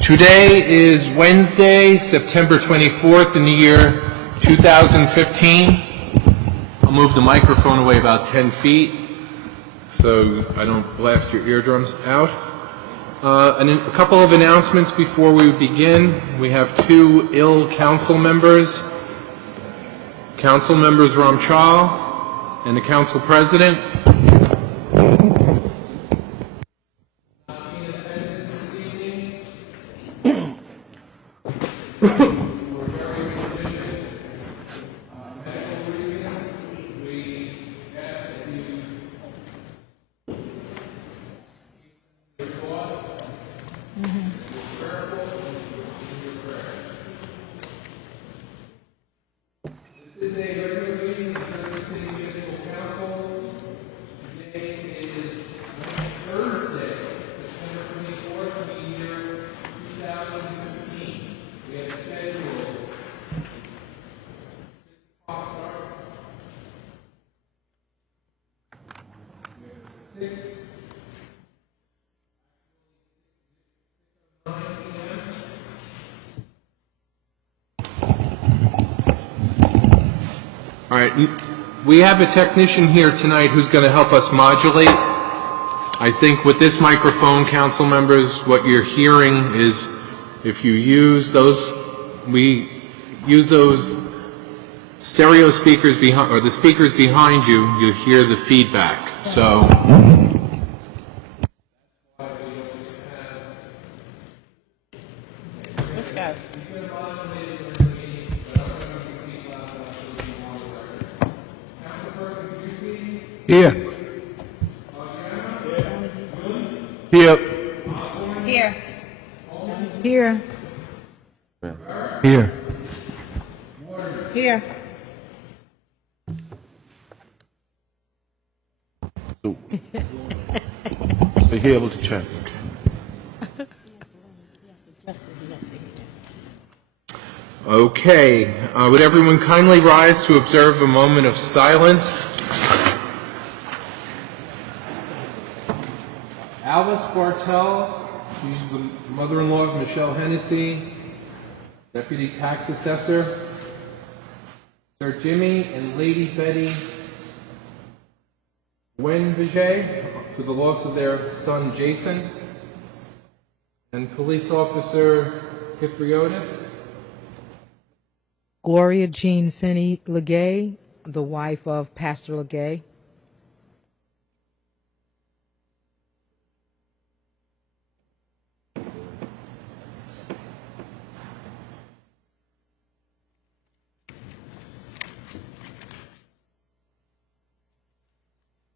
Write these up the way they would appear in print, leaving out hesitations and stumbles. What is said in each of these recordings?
Today is Wednesday, September 24th in the year 2015. I'll move the microphone away about 10 feet so I don't blast your eardrums out. A couple of announcements before we begin. We have two ill council members. Council members Ramchal and the council president. All right, we have a technician here tonight who's going to help us modulate. I think with this microphone, council members, what you're hearing is if you use those, we use those stereo speakers behind, or the speakers behind you, you hear the feedback. So. Let's go. Here. Here. Here. Here. Here. Here. So you're able to check. Okay, would everyone kindly rise to observe a moment of silence? Alice Bartels, she's the mother-in-law of Michelle Hennessy, Deputy Tax Assessor. Sir Jimmy and Lady Betty Wenvige for the loss of their son Jason. And Police Officer Kithriotis. Gloria Jean Finney Legay, the wife of Pastor Legay.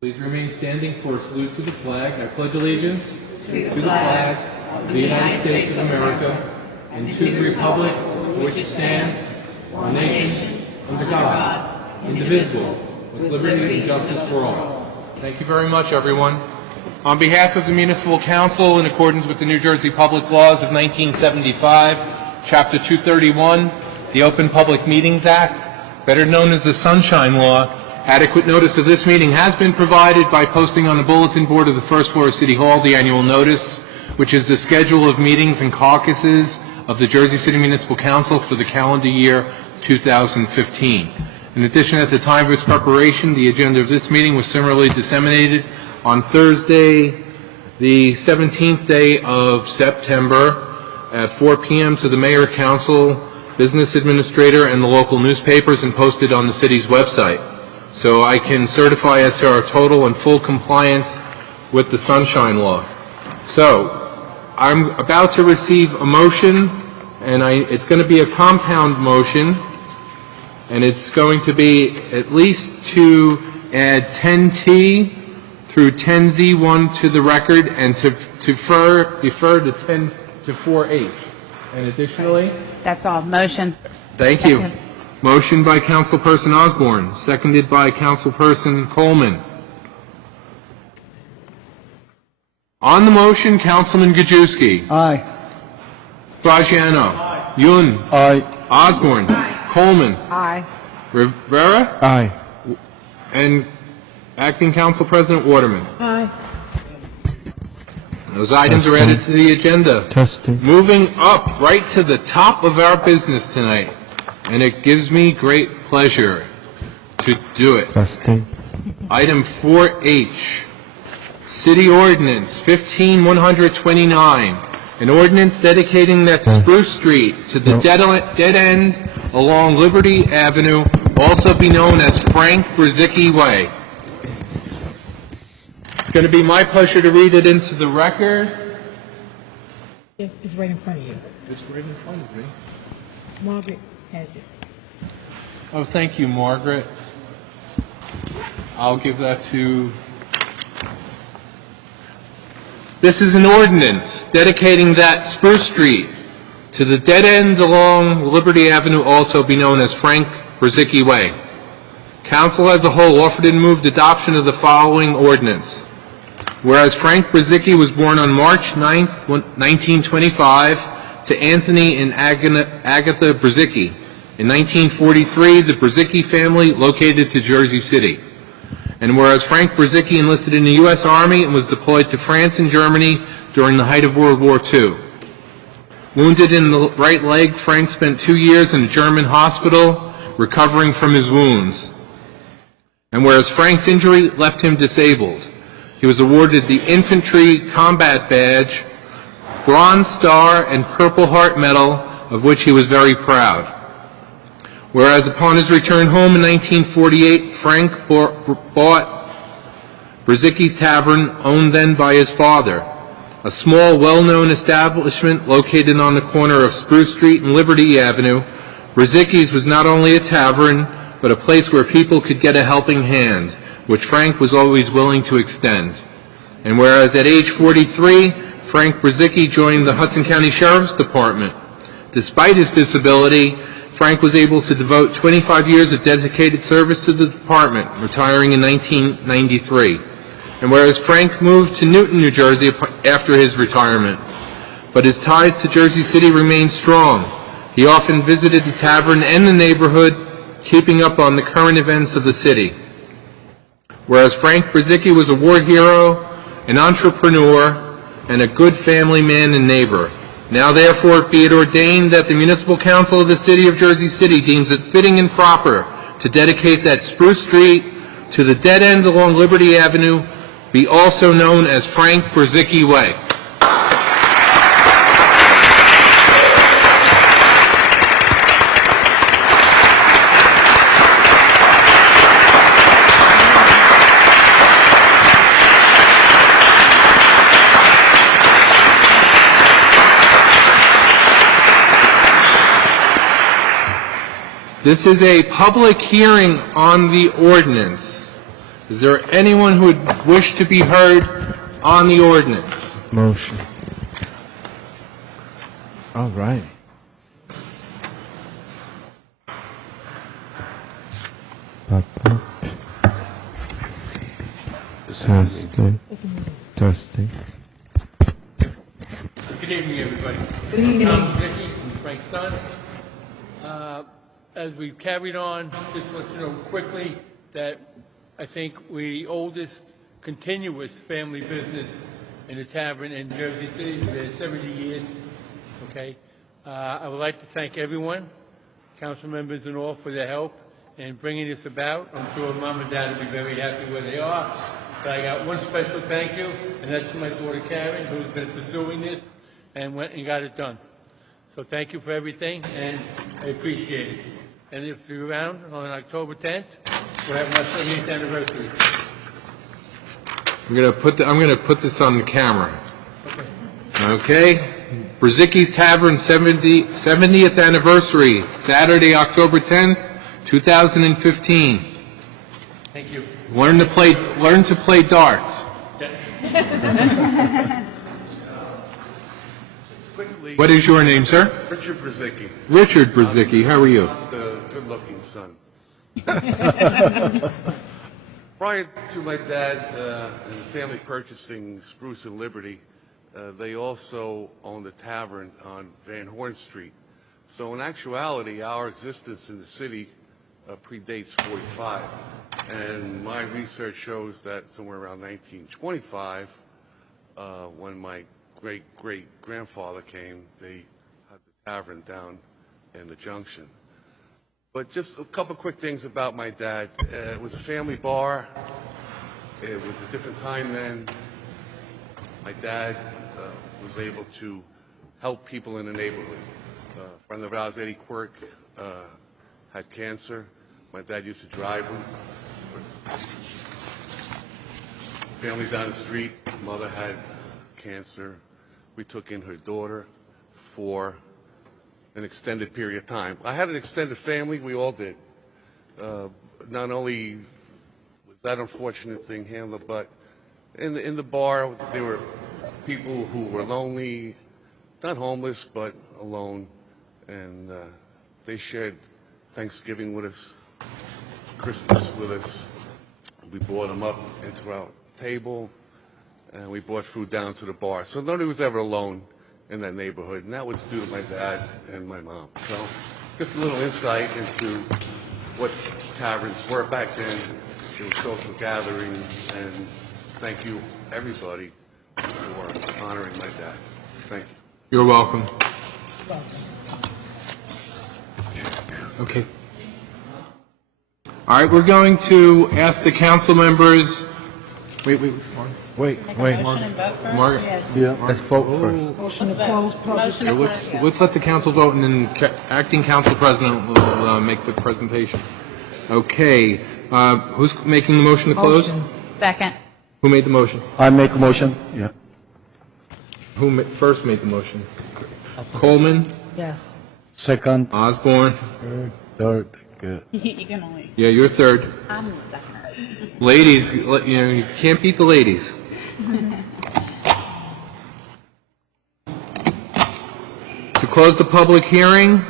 Please remain standing for a salute to the flag. I pledge allegiance to the flag of the United States of America and to the republic for which it stands, one nation, under God, indivisible, with liberty and justice for all. Thank you very much, everyone. On behalf of the Municipal Council, in accordance with the New Jersey Public Laws of 1975, Chapter 231, the Open Public Meetings Act, better known as the Sunshine Law, adequate notice of this meeting has been provided by posting on the bulletin board of the first floor of City Hall the annual notice, which is the schedule of meetings and caucuses of the Jersey City Municipal Council for the calendar year 2015. In addition, at the time of its preparation, the agenda of this meeting was similarly disseminated on Thursday, the 17th day of September at 4 p.m. to the Mayor, Council, Business Administrator, and the local newspapers, and posted on the city's website. So I can certify as to our total and full compliance with the Sunshine Law. So I'm about to receive a motion, and it's going to be a compound motion, and it's going to be at least to add 10T through 10Z1 to the record and to defer to 10 to 4H. And additionally? That's all. Motion. Thank you. Motion by Councilperson Osborne, seconded by Councilperson Coleman. On the motion, Councilman Gajewski. Aye. Graziano. Aye. Yun. Aye. Osborne. Aye. Coleman. Aye. Rivera. Aye. And Acting Council President Waterman. Aye. Those items are added to the agenda. Testing. Moving up right to the top of our business tonight, and it gives me great pleasure to do it. Testing. Item 4H, City Ordinance 15129, an ordinance dedicating that Spruce Street to the dead end along Liberty Avenue, also be known as Frank Brzezicki Way. It's going to be my pleasure to read it into the record. It's right in front of you. It's right in front of me. Margaret has it. Oh, thank you, Margaret. I'll give that to... This is an ordinance dedicating that Spruce Street to the dead end along Liberty Avenue, also be known as Frank Brzezicki Way. Council as a whole offered and moved adoption of the following ordinance. Whereas Frank Brzezicki was born on March 9th, 1925, to Anthony and Agatha Brzezicki. In 1943, the Brzezicki family located to Jersey City. And whereas Frank Brzezicki enlisted in the U.S. Army and was deployed to France and Germany during the height of World War II. Wounded in the right leg, Frank spent 2 years in a German hospital recovering from his wounds. And whereas Frank's injury left him disabled, he was awarded the Infantry Combat Badge, Bronze Star, and Purple Heart Medal, of which he was very proud. Whereas upon his return home in 1948, Frank bought Brzezicki's Tavern, owned then by his father, a small, well-known establishment located on the corner of Spruce Street and Liberty Avenue. Brzezicki's was not only a tavern, but a place where people could get a helping hand, which Frank was always willing to extend. And whereas at age 43, Frank Brzezicki joined the Hudson County Sheriff's Department. Despite his disability, Frank was able to devote 25 years of dedicated service to the department, retiring in 1993. And whereas Frank moved to Newton, New Jersey after his retirement, but his ties to Jersey City remained strong. He often visited the tavern and the neighborhood, keeping up on the current events of the city. Whereas Frank Brzezicki was a war hero, an entrepreneur, and a good family man and neighbor. Now therefore be it ordained that the Municipal Council of the City of Jersey City deems it fitting and proper to dedicate that Spruce Street to the dead end along Liberty Avenue, be also known as Frank Brzezicki Way. This is a public hearing on the ordinance. Is there anyone who would wish to be heard on the ordinance? Motion. All right. Testing. Testing. Good evening, everybody. Good evening. Tom Brzezicki from Frank's Son. As we've carried on, just to let you know quickly that I think we're the oldest continuous family business in the tavern in Jersey City. We've been 70 years. Okay. I would like to thank everyone, council members and all, for their help in bringing this about. I'm sure Mom and Dad will be very happy where they are. But I got one special thank you, and that's to my daughter Karen, who's been pursuing this and went and got it done. So thank you for everything, and I appreciate it. And if you're around on October 10th, we're having our 70th anniversary. I'm gonna put this on the camera. Okay. Brzezicki's Tavern 70th anniversary, Saturday, October 10th, 2015. Thank you. Learn to play darts. Quickly, What is your name, sir? Richard Brzezicki, Richard Brzezicki. How are you? the good-looking son. Prior to my dad and the family purchasing Spruce and Liberty, they also owned a tavern on Van Horn Street. So in actuality, our existence in the city predates 45. And my research shows that somewhere around 1925, when my great-great-grandfather came, they had the tavern down in the Junction. But just a couple quick things about my dad. It was a family bar. It was a different time then. My dad was able to help people in the neighborhood. A friend of ours, Eddie Quirk, had cancer. My dad used to drive him. Family down the street, mother had cancer. We took in her daughter for an extended period of time. I had an extended family, we all did. Not only was that unfortunate thing handled, but in the bar, there were people who were lonely, not homeless, but alone, and they shared Thanksgiving with us, Christmas with us. We brought them up into our table, and we brought food down to the bar. So nobody was ever alone in that neighborhood, and that was due to my dad and my mom. So just a little insight into what taverns were back then. It was social gatherings, and thank you, everybody, for honoring my dad. Thank you. You're welcome. Okay. All right, we're going to ask the council members. Wait. Margaret. Yeah, let's vote first. Motion to close. Let's let the council vote, and then acting council president will make the presentation. Okay. Who's making the motion to close? Second. Who made the motion? I make a motion. Yeah. Who first made the motion? Coleman, Yes. Second, Osborne. third. Good. You can only, Yeah, you're third. I'm the second. Ladies, you can't beat the ladies. To close the public hearing,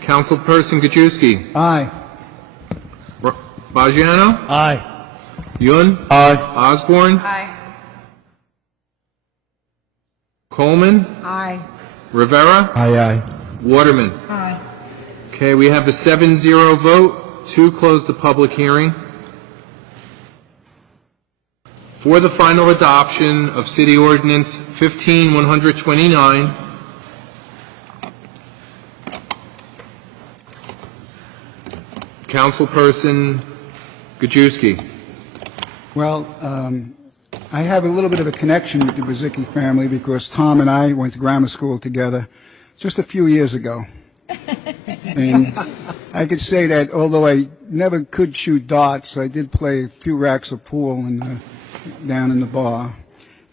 Councilperson Gajewski. Aye. Bajiano? Aye. Yun? Aye. Osborne? Aye. Coleman? Aye. Rivera? Aye. Waterman? Aye. Okay, we have a 7-0 vote to close the public hearing. For the final adoption of City Ordinance 15-129, Councilperson Gajewski. Well, I have a little bit of a connection with the Brzezicki family because Tom and I went to grammar school together just a few years ago. And I could say that although I never could shoot darts, I did play a few racks of pool down in the bar.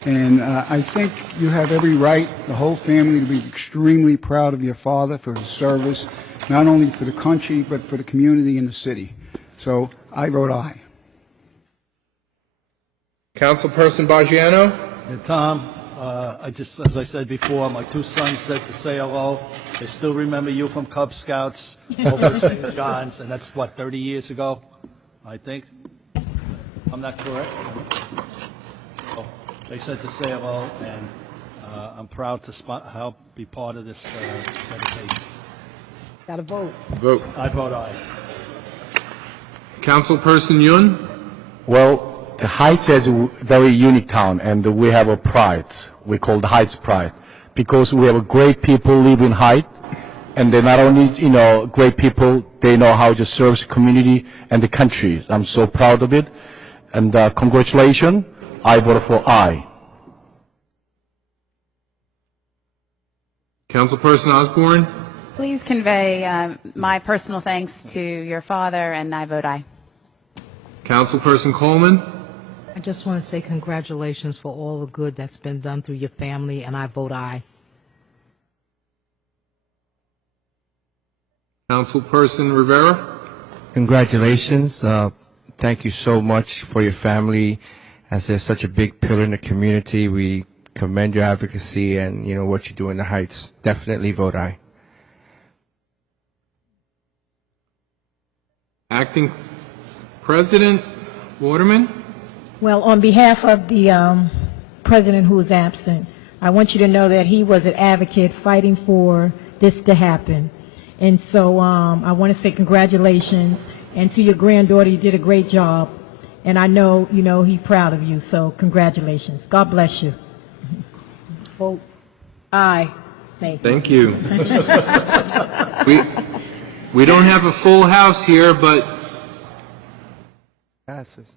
And I think you have every right, the whole family, to be extremely proud of your father for his service, not only for the country, but for the community and the city. So I vote aye. Councilperson Bajiano? And Tom, as I said before, my two sons said to say hello. They still remember you from Cub Scouts over at St. John's, and that's, 30 years ago, I think? I'm not correct? So they said to say hello, and I'm proud to help be part of this dedication. Got to vote. Vote. I vote aye. Councilperson Yun? Well, the Heights is a very unique town, and we have a pride. We call the Heights pride because we have great people live in Heights, and they're not only, great people, they know how to serve the community and the country. I'm so proud of it, and congratulations. I vote for aye. Councilperson Osborne? Please convey my personal thanks to your father, and I vote aye. Councilperson Coleman? I just want to say congratulations for all the good that's been done through your family, and I vote aye. Councilperson Rivera? Congratulations. Thank you so much for your family. As they're such a big pillar in the community, we commend your advocacy and, what you do in the Heights. Definitely vote aye. Acting President Waterman? Well, on behalf of the president who is absent, I want you to know that he was an advocate fighting for this to happen. And so I want to say congratulations. And to your granddaughter, you did a great job. And I know, he's proud of you. So congratulations. God bless you. Vote aye. Thank you. Thank you. We don't have a full house here, but Passes.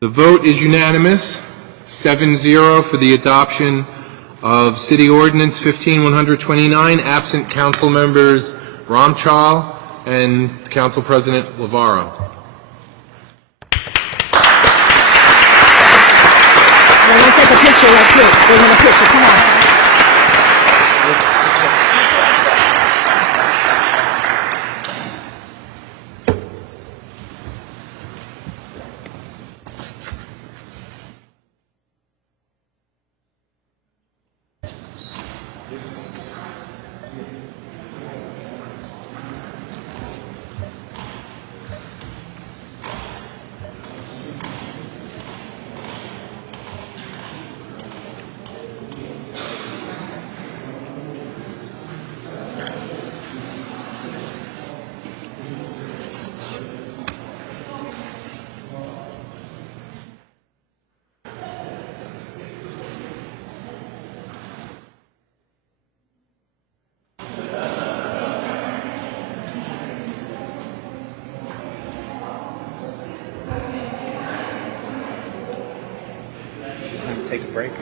the vote is unanimous, 7-0 for the adoption of City Ordinance 15-129, absent council members Ramchal and Council President Lavaro. We're going to take a picture right quick. We're going to picture. Come on. Time to take a break.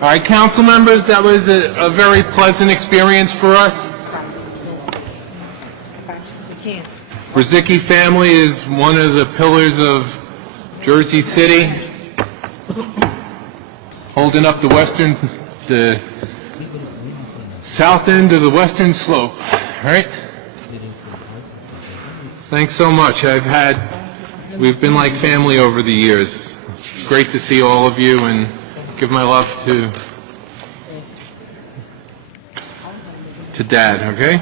All right, council members, that was a very pleasant experience for us. Brzezicki family is one of the pillars of Jersey City, holding up the south end of the western slope, right? Thanks so much. We've been like family over the years. It's great to see all of you and give my love to Dad, okay?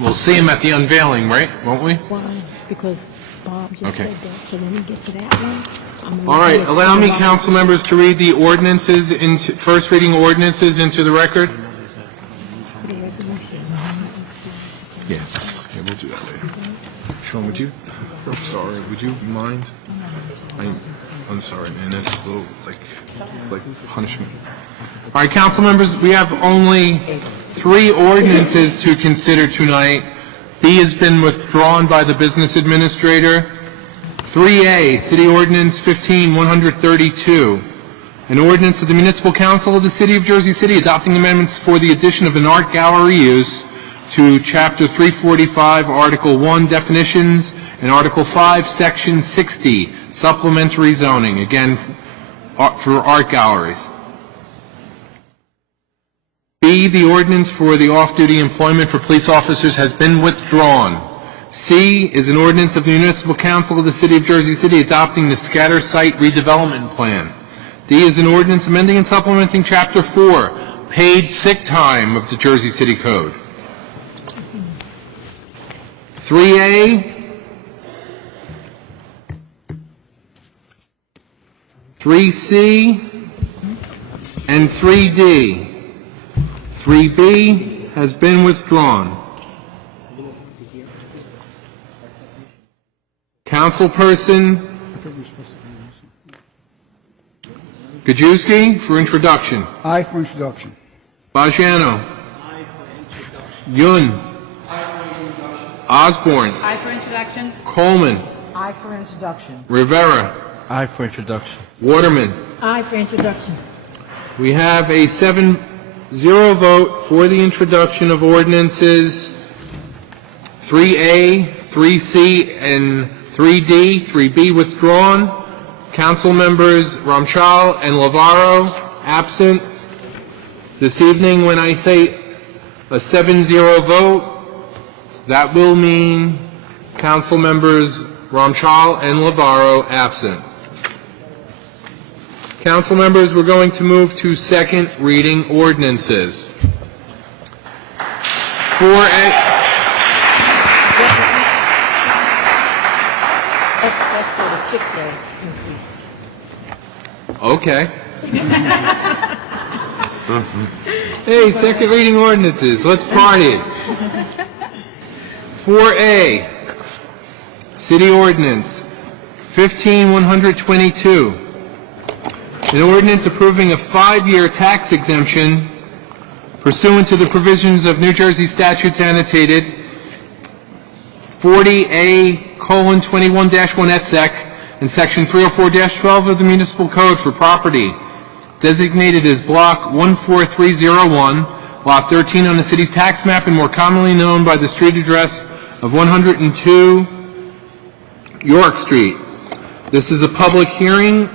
We'll see him at the unveiling, right? Won't we? Why? Because Bob just Okay. said that. So when we get to that one, All right, allow me, council members, to read the ordinances, first reading ordinances into the record. Yeah, we'll do that later. Sean, would you? I'm sorry, would you mind? I'm sorry, man, that's a little, it's like punishment. All right, council members, we have only 3 ordinances to consider tonight. B has been withdrawn by the business administrator. 3A, City Ordinance 15-132, an ordinance of the Municipal Council of the City of Jersey City adopting amendments for the addition of an art gallery use to Chapter 345, Article 1, Definitions, and Article 5, Section 60, Supplementary Zoning, again, for art galleries. B, the ordinance for the off-duty employment for police officers has been withdrawn. C is an ordinance of the Municipal Council of the City of Jersey City adopting the scatter site redevelopment plan. D is an ordinance amending and supplementing Chapter 4, paid sick time of the Jersey City Code. 3A 3C, and 3D. 3B has been withdrawn. Councilperson Gajewski for introduction. Aye for introduction. Bajano. Yun. Osborne. Aye for introduction. Coleman. Aye for introduction. Rivera. Aye for introduction. Waterman. Aye for introduction. We have a 7-0 vote for the introduction of ordinances 3A, 3C, and 3D. 3B withdrawn. Council members Ramchal and Lavaro absent. This evening, when I say a 7-0 vote, that will mean council members Ramchal and Lavaro absent. Council members, we're going to move to second reading ordinances. 4A. That's for the sick day increase. Okay. Hey, second reading ordinances. Let's party. 4A, City Ordinance 15-122. An ordinance approving a 5-year tax exemption pursuant to the provisions of New Jersey statutes annotated 40A:21-1 et sec. and Section 304-12 of the Municipal Code for property designated as Block 14301, Lot 13 on the city's tax map and more commonly known by the street address of 102 York Street. This is a public hearing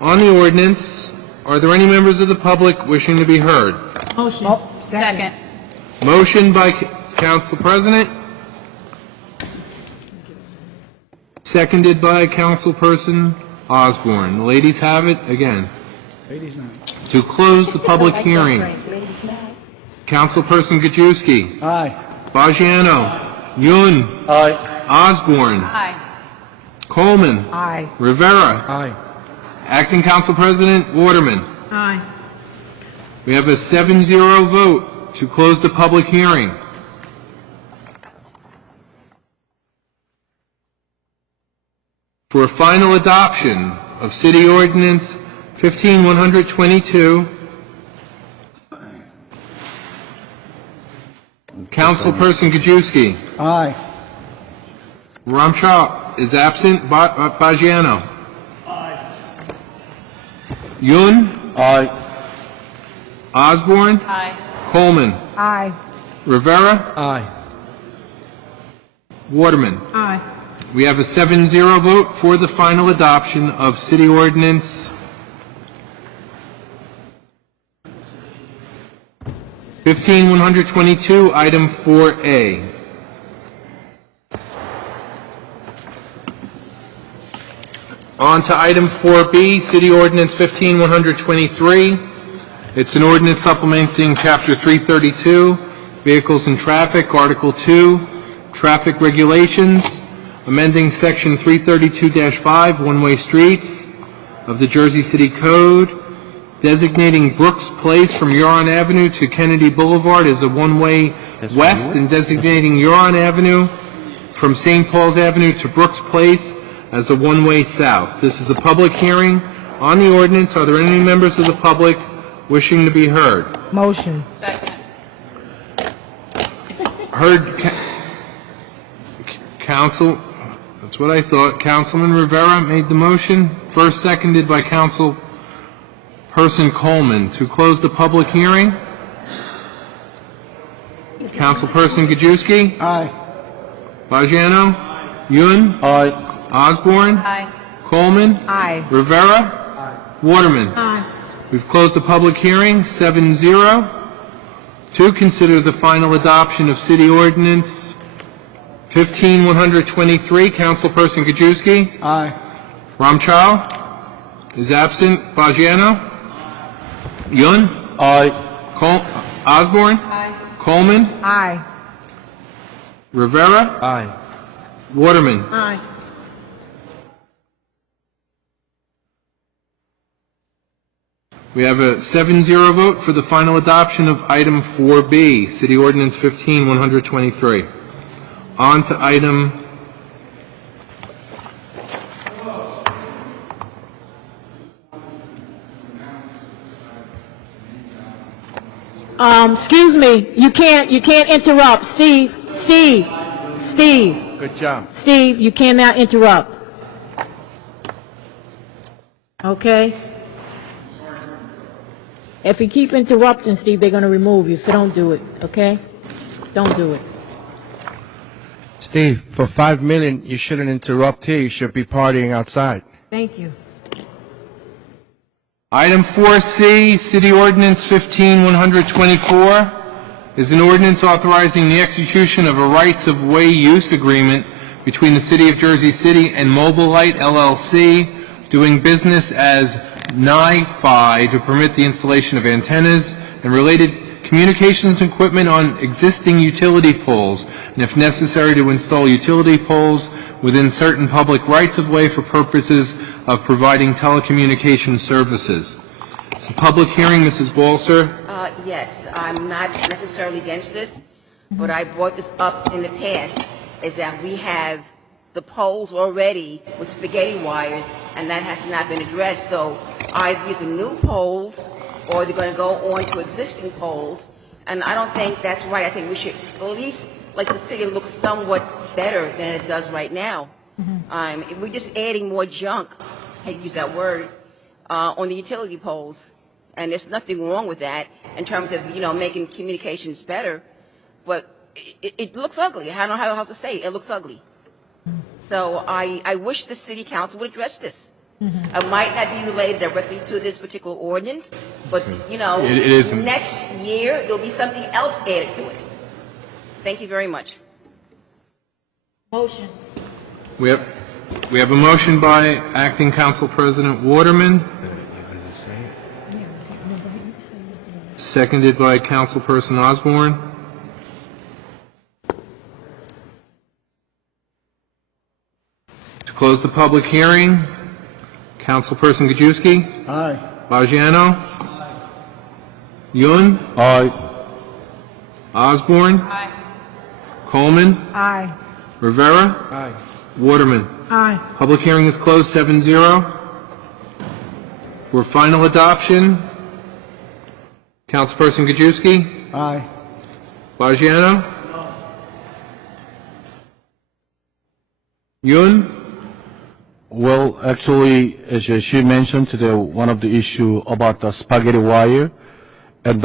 on the ordinance. Are there any members of the public wishing to be heard? Motion. Second. Motion by Council President, seconded by Councilperson Osborne. The ladies have it again. Ladies night. To close the public hearing, Councilperson Gajewski. Aye. Bajano. Yun. Aye. Osborne. Aye. Coleman. Aye. Rivera. Aye. Acting Council President Waterman. Aye. We have a 7-0 vote to close the public hearing. For final adoption of City Ordinance 15-122, Councilperson Gajewski. Aye. Ramchal is absent. Bajano. Aye. Yun. Aye. Osborne. Aye. Coleman. Aye. Rivera. Aye. Waterman. Aye. We have a 7-0 vote for the final adoption of City Ordinance 15-122, Item 4A. On to Item 4B, City Ordinance 15-123. It's an ordinance supplementing Chapter 332, Vehicles and Traffic, Article 2, Traffic Regulations, amending Section 332-5, One-Way Streets of the Jersey City Code, designating Brooks Place from Huron Avenue to Kennedy Boulevard as a one-way west, and designating Huron Avenue from St. Paul's Avenue to Brooks Place as a one-way south. This is a public hearing on the ordinance. Are there any members of the public wishing to be heard? Motion. Second. Heard, Council, that's what I thought. Councilman Rivera made the motion, first seconded by Councilperson Coleman. To close the public hearing, Councilperson Gajewski. Aye. Bajano. Yun. Aye. Osborne. Aye. Coleman. Aye. Rivera. Waterman. Aye. We've closed the public hearing, 7-0. To consider the final adoption of City Ordinance 15-123, Councilperson Gajewski. Aye. Ramchal is absent. Bajano. Yun. Aye. Osborne. Aye. Coleman. Aye. Rivera. Aye. Waterman. Aye. We have a 7-0 vote for the final adoption of item 4B, City Ordinance 15-123. On to item Excuse me, you can't interrupt. Steve. Good job. Steve, you cannot interrupt. Okay? If you keep interrupting, Steve, they're going to remove you, so don't do it, okay? Don't do it. Steve, for $5 million, you shouldn't interrupt here. You should be partying outside. Thank you. Item 4C, City Ordinance 15-124, is an ordinance authorizing the execution of a rights-of-way use agreement between the City of Jersey City and Mobilite LLC, doing business as NiFi, to permit the installation of antennas and related communications equipment on existing utility poles, and if necessary, to install utility poles within certain public rights-of-way for purposes of providing telecommunication services. It's a public hearing, Mrs. Balser. Yes, I'm not necessarily against this, but I brought this up in the past, is that we have the poles already with spaghetti wires, and that has not been addressed. So either using new poles, or they're going to go on to existing poles, and I don't think that's right. I think we should at least like the city look somewhat better than it does right now. If we're just adding more junk, I hate to use that word, on the utility poles, and there's nothing wrong with that in terms of, making communications better, but it looks ugly. I don't know how to say it. It looks ugly. So I wish the city council would address this. It might not be related directly to this particular ordinance, but, It isn't. next year there'll be something else added to it. Thank you very much. Motion. We have a motion by Acting Council President Waterman, seconded by Councilperson Osborne. To close the public hearing, Councilperson Gajewski. Aye. Bajano. Yun. Aye. Osborne. Coleman. Aye. Rivera. Aye. Waterman. Aye. Public hearing is closed, 7-0. For final adoption, Councilperson Gajewski. Aye. Bajano. Yun. Well, actually, as she mentioned today, one of the issue about the spaghetti wire, and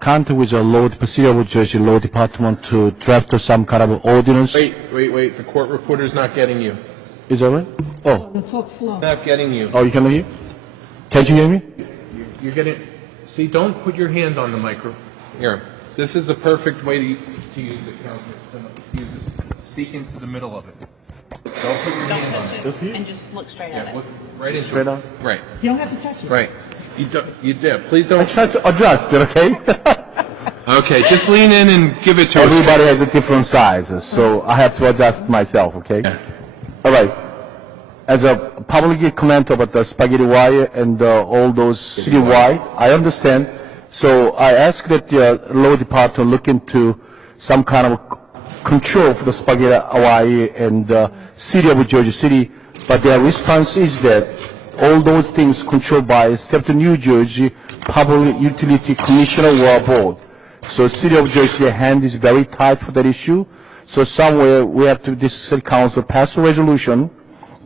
contact with the law, City of Jersey Law Department to draft some kind of ordinance. Wait. The court reporter's not getting you. Is that right? Oh, Talk slow. Not getting you. you cannot hear? Can't you hear me? You're getting. See, don't put your hand on the micro. Here. This is the perfect way to use the council. To use it. Speak into the middle of it. Don't put your hand on it. And just look straight at Yeah, it. look right into Straight it. on? Right. You don't have to touch it. Right. You did. Please I don't. try to adjust it, okay? Okay, just lean in and give it to us. Everybody has a different sizes, so I have to adjust myself, okay? All right. As a public comment about the spaghetti wire and all those citywide, I understand. So I ask that the law department look into some kind of control for the spaghetti wire and city of Jersey City, but their response is that all those things controlled by State of New Jersey Public Utility Commissioner or board. So city of Jersey hand is very tight for that issue. So somewhere we have to, this city council pass a resolution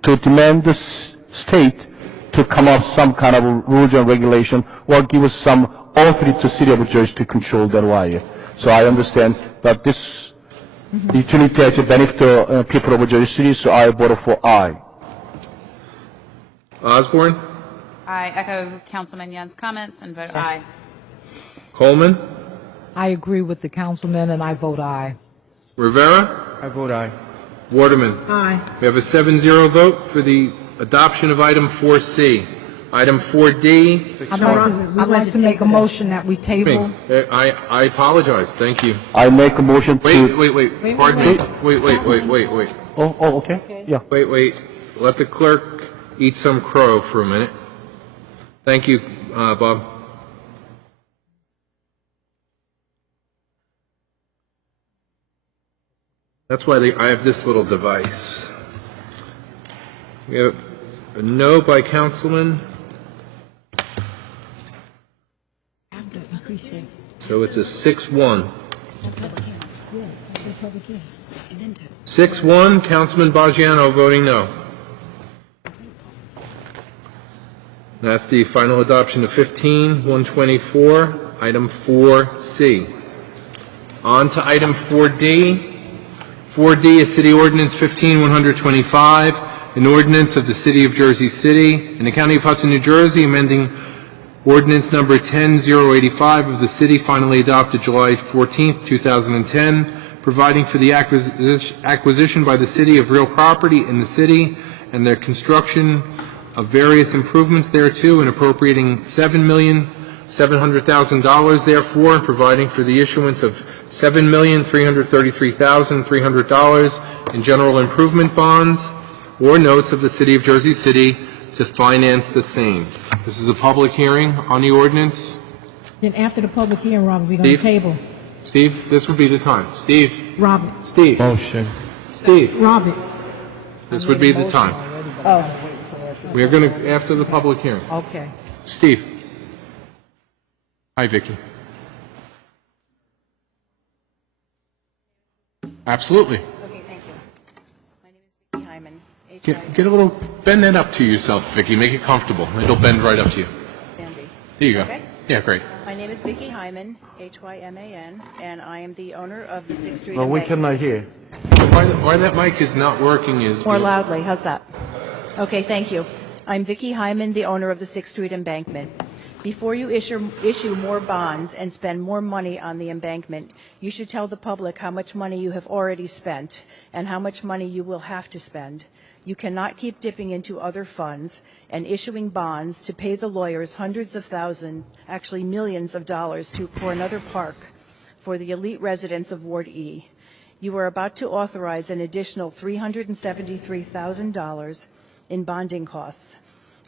to demand the state to come up some kind of rules and regulation or give us some authority to city of Jersey to control that wire. So I understand that this utility has a benefit to people of Jersey City, so I voted for aye. Osborne. I echo Councilman Young's comments and vote aye. Coleman. I agree with the councilman, and I vote aye. Rivera. I vote aye. Waterman. Aye. We have a 7-0 vote for the adoption of item 4C. Item 4D. I'd like to make a motion that we table. I apologize. Thank you. I make a motion to... Wait. Pardon me. Wait. Oh, okay. Yeah. Wait. Let the clerk eat some crow for a minute. Thank you, Bob. That's why I have this little device. We have a no by Councilman, so it's a 6-1. 6-1, Councilman Boggiano voting no. That's the final adoption of 15-124, item 4C. On to item 4D. 4D is City Ordinance 15-125, an ordinance of the City of Jersey City and the County of Hudson, New Jersey, amending Ordinance number 10-085 of the city, finally adopted July 14, 2010, providing for the acquisition by the city of real property in the city and the construction of various improvements thereto, and appropriating $7,700,000 therefore, and providing for the issuance of $7,333,300 in general improvement bonds or notes of the City of Jersey City to finance the same. This is a public hearing on the ordinance. Then after the public hearing, Robert, we're going to table. Steve, this would be the time. Steve? Robert. Steve? Motion. Steve? Robert. This would be the time. Oh, We are going to, after the public hearing. okay. Steve? Hi, Vicki. Absolutely. Okay, thank you. My name is Vicki Hyman. Get a little, bend that up to yourself, Vicki. Make it comfortable. It'll bend right up to you. Sandy. There you go. Okay. Yeah, great. My name is Vicki Hyman, Hyman, and I am the owner of the 6th Street No, we Embankment. cannot hear. Why that mic is not working is... More loudly, how's that? Okay, thank you. I'm Vicki Hyman, the owner of the 6th Street Embankment. Before you issue more bonds and spend more money on the embankment, you should tell the public how much money you have already spent and how much money you will have to spend. You cannot keep dipping into other funds and issuing bonds to pay the lawyers hundreds of thousands, actually millions of dollars for another park for the elite residents of Ward E. You are about to authorize an additional $373,000 in bonding costs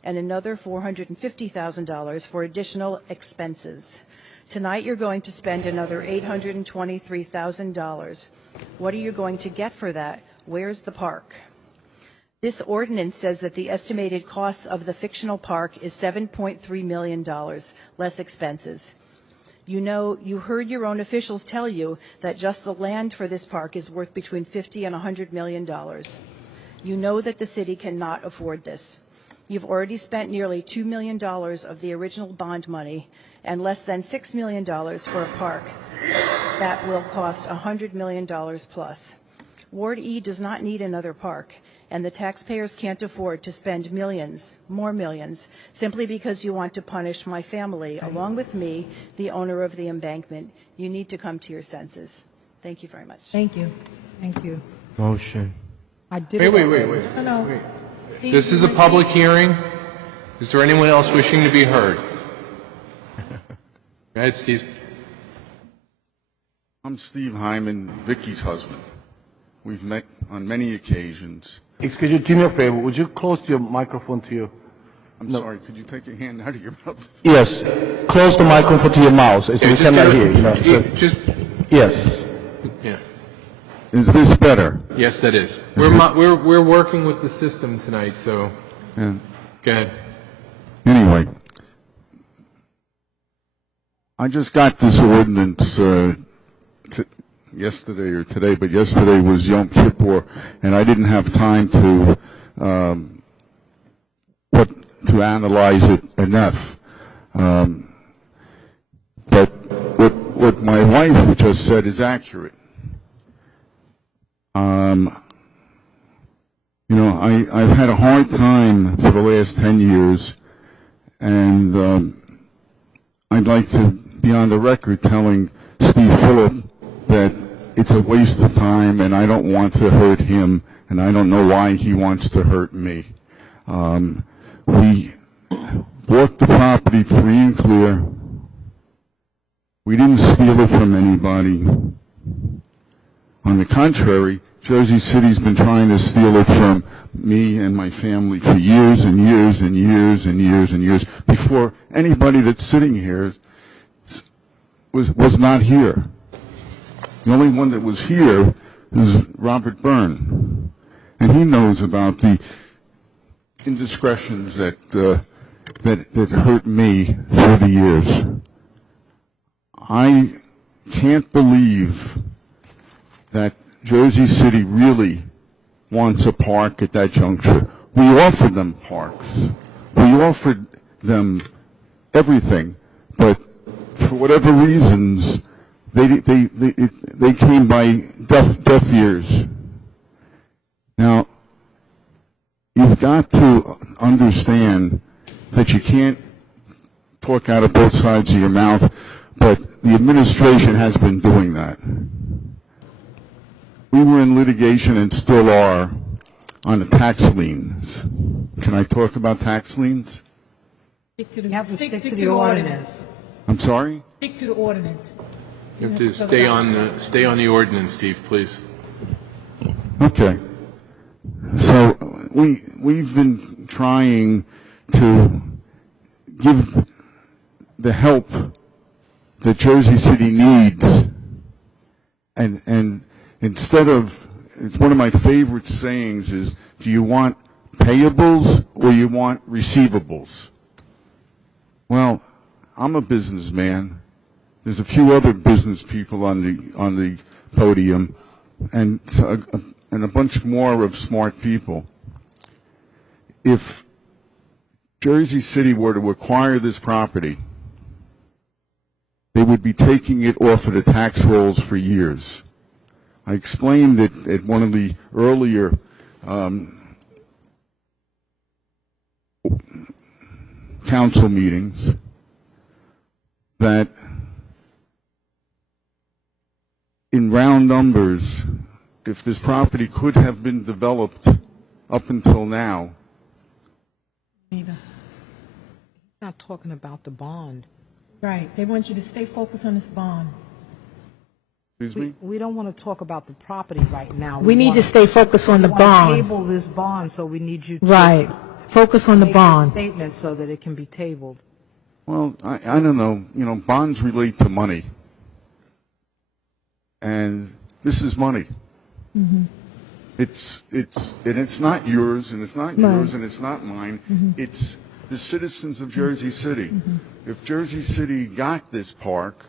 and another $450,000 for additional expenses. Tonight you're going to spend another $823,000. What are you going to get for that? Where's the park? This ordinance says that the estimated cost of the fictional park is $7.3 million, less expenses. You heard your own officials tell you that just the land for this park is worth between $50 and $100 million. You know that the city cannot afford this. You've already spent nearly $2 million of the original bond money and less than $6 million for a park that will cost $100 million plus. Ward E does not need another park, and the taxpayers can't afford to spend millions, more millions, simply because you want to punish my family, along with me, the owner of the embankment. You need to come to your senses. Thank you very much. Thank you. Thank you. Motion. I did Wait. No. Steve, This is a public hearing. Is there anyone else wishing to be heard? Go ahead, Steve. I'm Steve Hyman, Vicky's husband. We've met on many occasions. Excuse you, do me a favor. Would you close your microphone to you? I'm sorry, could you take your hand out of your mouth? Yes. Close the microphone to your mouth, so we just cannot gotta- hear. just, Yes. yeah. Is this better? Yes, that is. We're working with the system tonight, so Yeah. go ahead. Anyway, I just got this ordinance yesterday or today, but yesterday was Yom Kippur, and I didn't have time to analyze it enough. But what my wife just said is accurate. I've had a hard time for the last 10 years, and I'd like to be on the record telling Steve Phillip that it's a waste of time, and I don't want to hurt him, and I don't know why he wants to hurt me. We bought the property free and clear. We didn't steal it from anybody. On the contrary, Jersey City's been trying to steal it from me and my family for years and years and years and years and years before anybody that's sitting here was not here. The only one that was here is Robert Byrne, and he knows about the indiscretions that hurt me through the years. I can't believe that Jersey City really wants a park at that juncture. We offered them parks. We offered them everything, but for whatever reasons, they came by deaf ears. Now, you've got to understand that you can't talk out of both sides of your mouth, but the administration has been doing that. We were in litigation and still are on the tax liens. Can I talk about tax liens? You have to stick to the ordinance. I'm sorry? Stick to the ordinance. You have to stay on the ordinance, Steve, please. Okay. So we've been trying to give the help that Jersey City needs, and instead of, it's one of my favorite sayings is, do you want payables or you want receivables? Well, I'm a businessman. There's a few other business people on the podium, and a bunch more of smart people. If Jersey City were to acquire this property, they would be taking it off of the tax rolls for years. I explained it at one of the earlier council meetings that in round numbers, if this property could have been developed up until now. He's not talking about the bond. Right. They want you to stay focused on this bond. Excuse me? We don't want to talk about the property right now. We need to stay focused on the We want to bond. table this bond, so we need you to Right. Focus on the make a bond. statement so that it can be tabled. Well, I don't know. You know, bonds relate to money. And this is money. Mm-hmm. It's not yours, and it's not yours, and it's not mine. Mm-hmm. It's the citizens of Jersey City. If Jersey City got this park,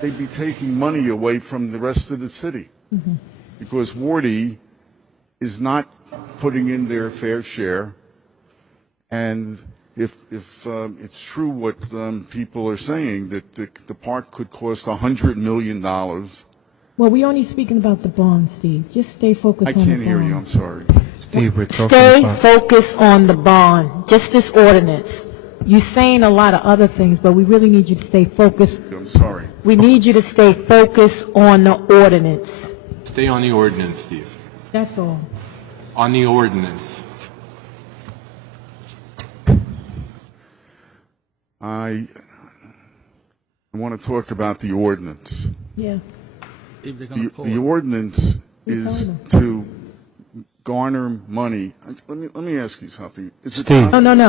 they'd be taking money away from the rest of the city. Because Wardy is not putting in their fair share. And if it's true what people are saying, that the park could cost $100 million. Well, we're only speaking about the bond, Steve. Just stay focused I on the bond. can't hear you, I'm sorry. Steve, we're talking Stay about... focused on the bond, just this ordinance. You're saying a lot of other things, but we really need you to stay focused. I'm sorry. We need you to stay focused on the ordinance. Stay on the ordinance, Steve. That's all. On the ordinance. I want to talk about the ordinance. Yeah. If they're gonna pull The it. ordinance We is told to garner money. Let me ask you something. Is it Steve, No.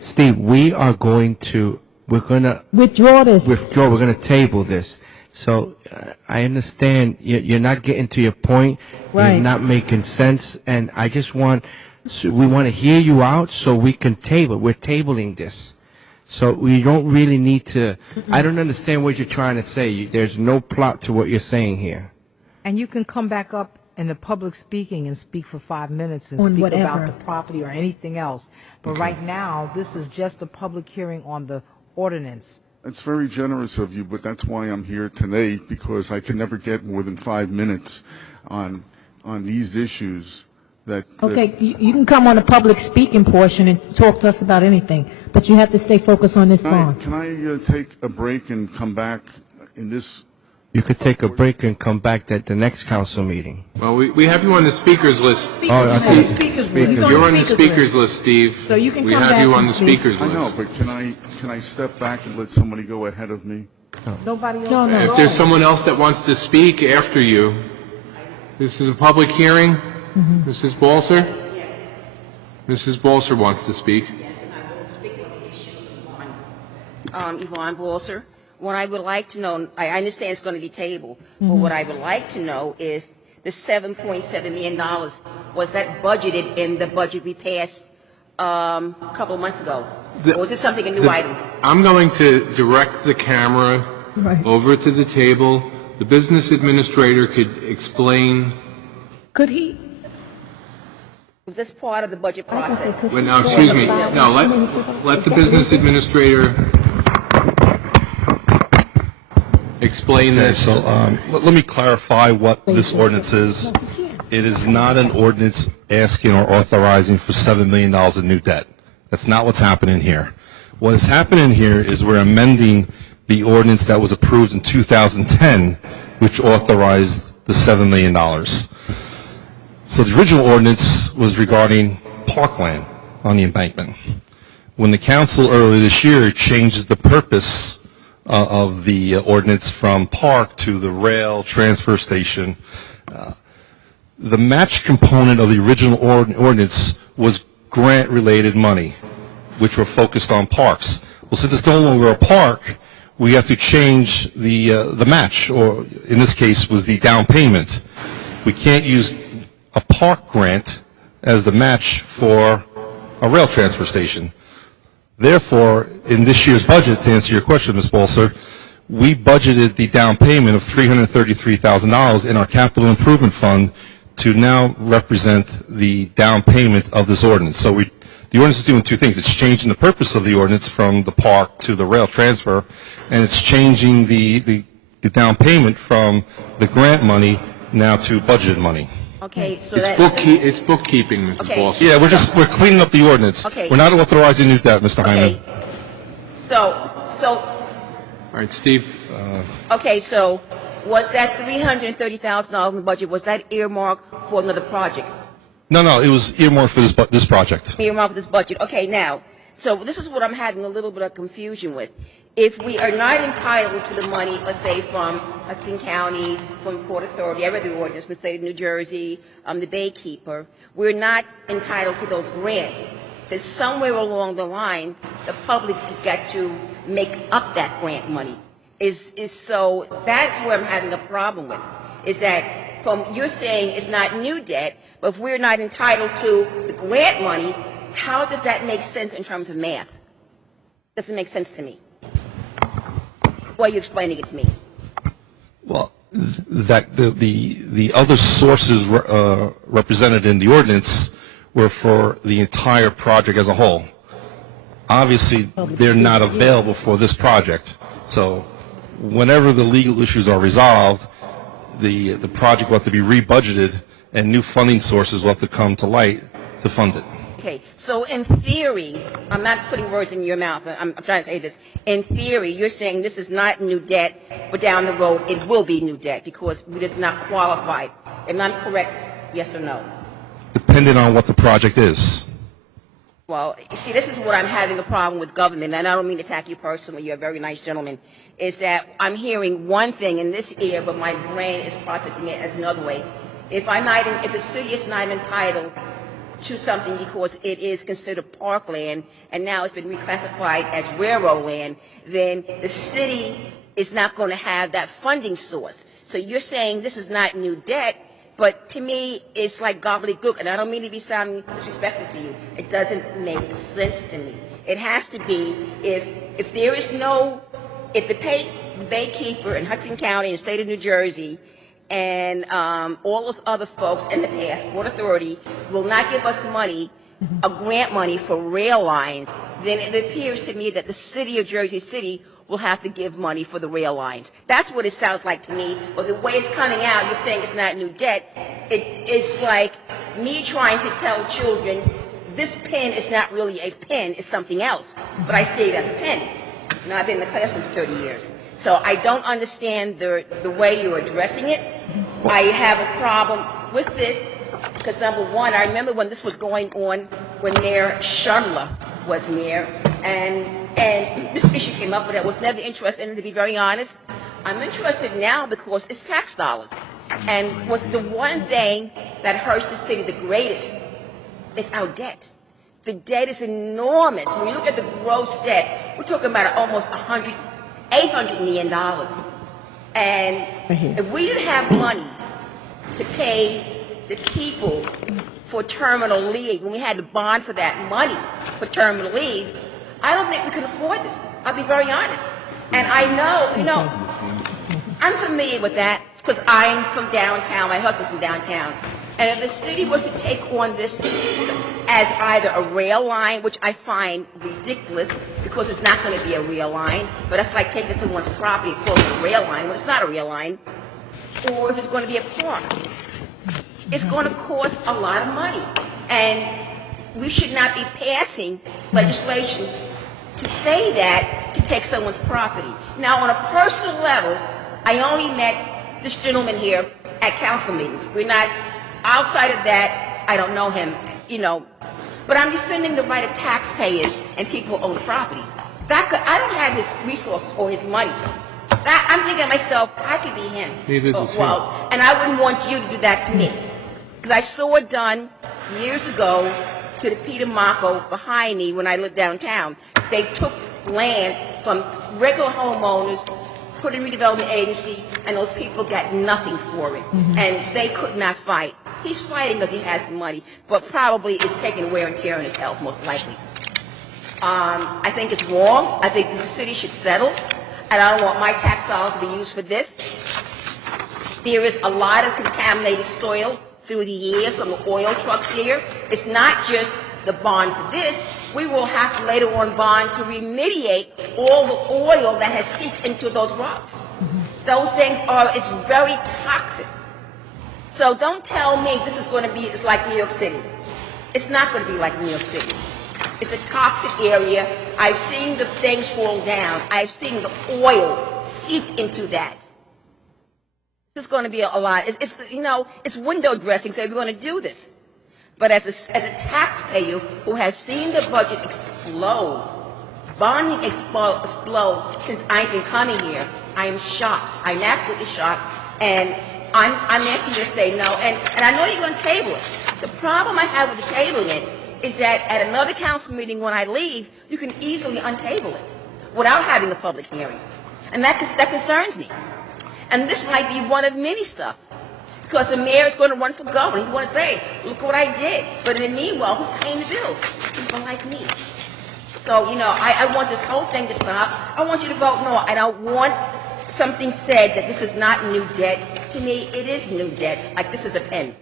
Steve, we're going to Withdraw this. withdraw, we're going to table this. So I understand you're not getting to your point. Right. You're not making sense. And I just we want to hear you out so we can table. We're tabling this. So we don't really need to, I don't understand what you're trying to say. There's no plot to what you're saying here. And you can come back up in the public speaking and speak for 5 minutes and On speak whatever. about the property or anything else. But right now, this is just a public hearing on the ordinance. That's very generous of you, but that's why I'm here today, because I can never get more than 5 minutes on these issues. Okay, you can come on the public speaking portion and talk to us about anything, but you have to stay focused on this bond. Can I take a break and come back in this? You could take a break and come back at the next council meeting. Well, we have you on the speakers list. Speakers list. You're on the speakers list, Steve. So you can we come have back you on and the speak. speakers I list. know, but can I step back and let somebody go ahead of me? Nobody else? No. If there's someone else that wants to speak after you, This is a public hearing. Mrs. Balser? Yes. Mrs. Balser wants to speak. Yes, and I will speak on the issue of Yvonne Balser. What I would like to know, I understand it's going to be tabled, but what I would like to know is the $7.7 million, was that budgeted in the budget we passed a couple of months ago? Or was this something, a new item? I'm going to direct the camera over to the table. The business administrator could explain. Could he? Was this part of the budget process? Well, now, excuse me. No, let the business administrator explain this. So let me clarify what this ordinance is. It is not an ordinance asking or authorizing for $7 million in new debt. That's not what's happening here. What is happening here is we're amending the ordinance that was approved in 2010, which authorized the $7 million. So the original ordinance was regarding parkland on the embankment. When the council earlier this year changed the purpose of the ordinance from park to the rail transfer station, the match component of the original ordinance was grant-related money, which were focused on parks. Well, since it's no longer a park, we have to change the match, or in this case was the down payment. We can't use a park grant as the match for a rail transfer station. Therefore, in this year's budget, to answer your question, Ms. Balser, we budgeted the down payment of $333,000 in our capital improvement fund to now represent the down payment of this ordinance. So the ordinance is doing two things. It's changing the purpose of the ordinance from the park to the rail transfer, and it's changing the down payment from the grant money now to budgeted money. Okay, so it's bookkeeping, Mrs. Okay. Balser. Yeah, we're cleaning up the ordinance. Okay. We're not authorizing new debt, Mr. Hyman. Okay. So, All right, Steve. okay, so was that $330,000 in the budget, was that earmarked for another project? No, it was earmarked for this project. Earmarked for this budget. Okay, now, so this is what I'm having a little bit of confusion with. If we are not entitled to the money, let's say from Hudson County, from Port Authority, every other ordinance, the state of New Jersey, the Baykeeper, we're not entitled to those grants. That somewhere along the line, the public has got to make up that grant money. So that's where I'm having a problem with. Is that from you're saying it's not new debt, but if we're not entitled to the grant money, how does that make sense in terms of math? Doesn't make sense to me. Why are you explaining it to me? Well, that the other sources represented in the ordinance were for the entire project as a whole. Obviously, they're not available for this project. So whenever the legal issues are resolved, the project will have to be rebudgeted and new funding sources will have to come to light to fund it. Okay, so in theory, I'm not putting words in your mouth, I'm trying to say this. In theory, you're saying this is not new debt, but down the road it will be new debt because we did not qualify. Am I correct, yes or no? Depending on what the project is. Well, see, this is what I'm having a problem with government, and I don't mean to attack you personally, you're a very nice gentleman, is that I'm hearing one thing in this ear, but my brain is processing it as another way. If the city is not entitled to something because it is considered parkland and now it's been reclassified as railroad land, then the city is not going to have that funding source. So you're saying this is not new debt, but to me it's like gobbledygook, and I don't mean to be sounding disrespectful to you. It doesn't make sense to me. It has to be if there is no, if the Baykeeper in Hudson County in the state of New Jersey and all those other folks in the past, Port Authority, will not give us money, a grant money for rail lines, then it appears to me that the city of Jersey City will have to give money for the rail lines. That's what it sounds like to me. But the way it's coming out, you're saying it's not new debt. It's like me trying to tell children, this pen is not really a pen, it's something else. But I see it as a pen. And I've been in the classroom for 30 years. So I don't understand the way you're addressing it. I have a problem with this because, number one, I remember when this was going on when Mayor Schundler was mayor, and this issue came up, but I was never interested in it, to be very honest. I'm interested now because it's tax dollars. And was the one thing that hurts the city the greatest is our debt. The debt is enormous. When you look at the gross debt, we're talking about almost $800 million. And if we didn't have money to pay the people for terminal leave, when we had to bond for that money for terminal leave, I don't think we could afford this. I'll be very honest. And I know, I'm familiar with that because I'm from downtown, my husband's from downtown. And if the city was to take on this as either a rail line, which I find ridiculous because it's not going to be a rail line, but that's like taking someone's property and calling it a rail line when it's not a rail line, or if it's going to be a park, it's going to cost a lot of money. And we should not be passing legislation to say that to take someone's property. Now, on a personal level, I only met this gentleman here at council meetings. We're not, outside of that, I don't know him, but I'm defending the right of taxpayers and people who own the properties. I don't have his resources or his money. I'm thinking to myself, I could be him. Neither does he. And I wouldn't want you to do that to me. Because I saw it done years ago to the Peter Mako behind me when I lived downtown. They took land from regular homeowners, put in redevelopment agency, and those people got nothing for it. And they could not fight. He's fighting because he has the money, but probably is taking wear and tear on his health, most likely. I think it's wrong. I think the city should settle, and I don't want my tax dollars to be used for this. There is a lot of contaminated soil through the years on the oil trucks there. It's not just the bond for this. We will have to later on bond to remediate all the oil that has seeped into those rocks. Those things it's very toxic. So don't tell me this is going to be, it's like New York City. It's not going to be like New York City. It's a toxic area. I've seen the things fall down. I've seen the oil seep into that. This is going to be a lot. It's window dressing, so we're going to do this. But as a taxpayer who has seen the budget explode, bonding explode since I've been coming here, I am shocked. I'm absolutely shocked. And I'm asking you to say no. And I know you're going to table it. The problem I have with the tabling it is that at another council meeting when I leave, you can easily untable it without having a public hearing. And that concerns me. And this might be one of many stuff. Because the mayor is going to run for governor. He's going to say, look what I did. But in the meanwhile, who's paying the bills? People like me. So, I want this whole thing to stop. I want you to vote no. I don't want something said that this is not new debt. To me, it is new debt. Like this is a pen.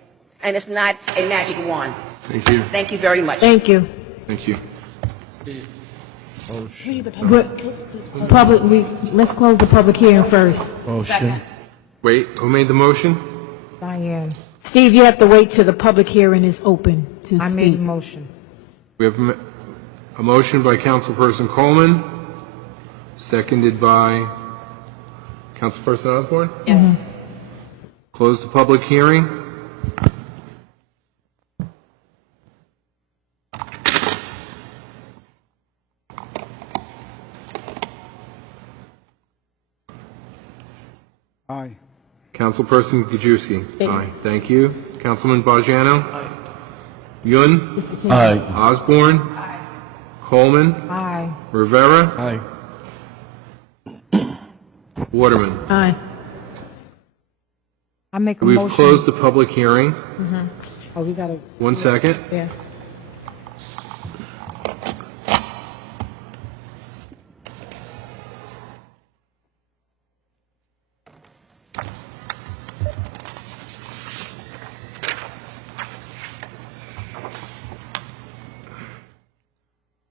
And it's not a magic wand. Thank you. Thank you very much. Thank you. Thank you. Let's close the public hearing first. Motion. Wait, who made the motion? Diane, Steve, you have to wait till the public hearing is open to I speak. made a motion. We have a motion by Councilperson Coleman, seconded by Councilperson Osborne. Yes. Close the public hearing. Aye. Councilperson Gajewski. Aye. Thank you. Councilman Bajano. Aye. Yun. Aye. Osborne. Aye. Coleman. Aye. Rivera. Aye. Waterman. Aye. I make a We've motion. closed the public hearing. Oh, we got to, 1 second. yeah.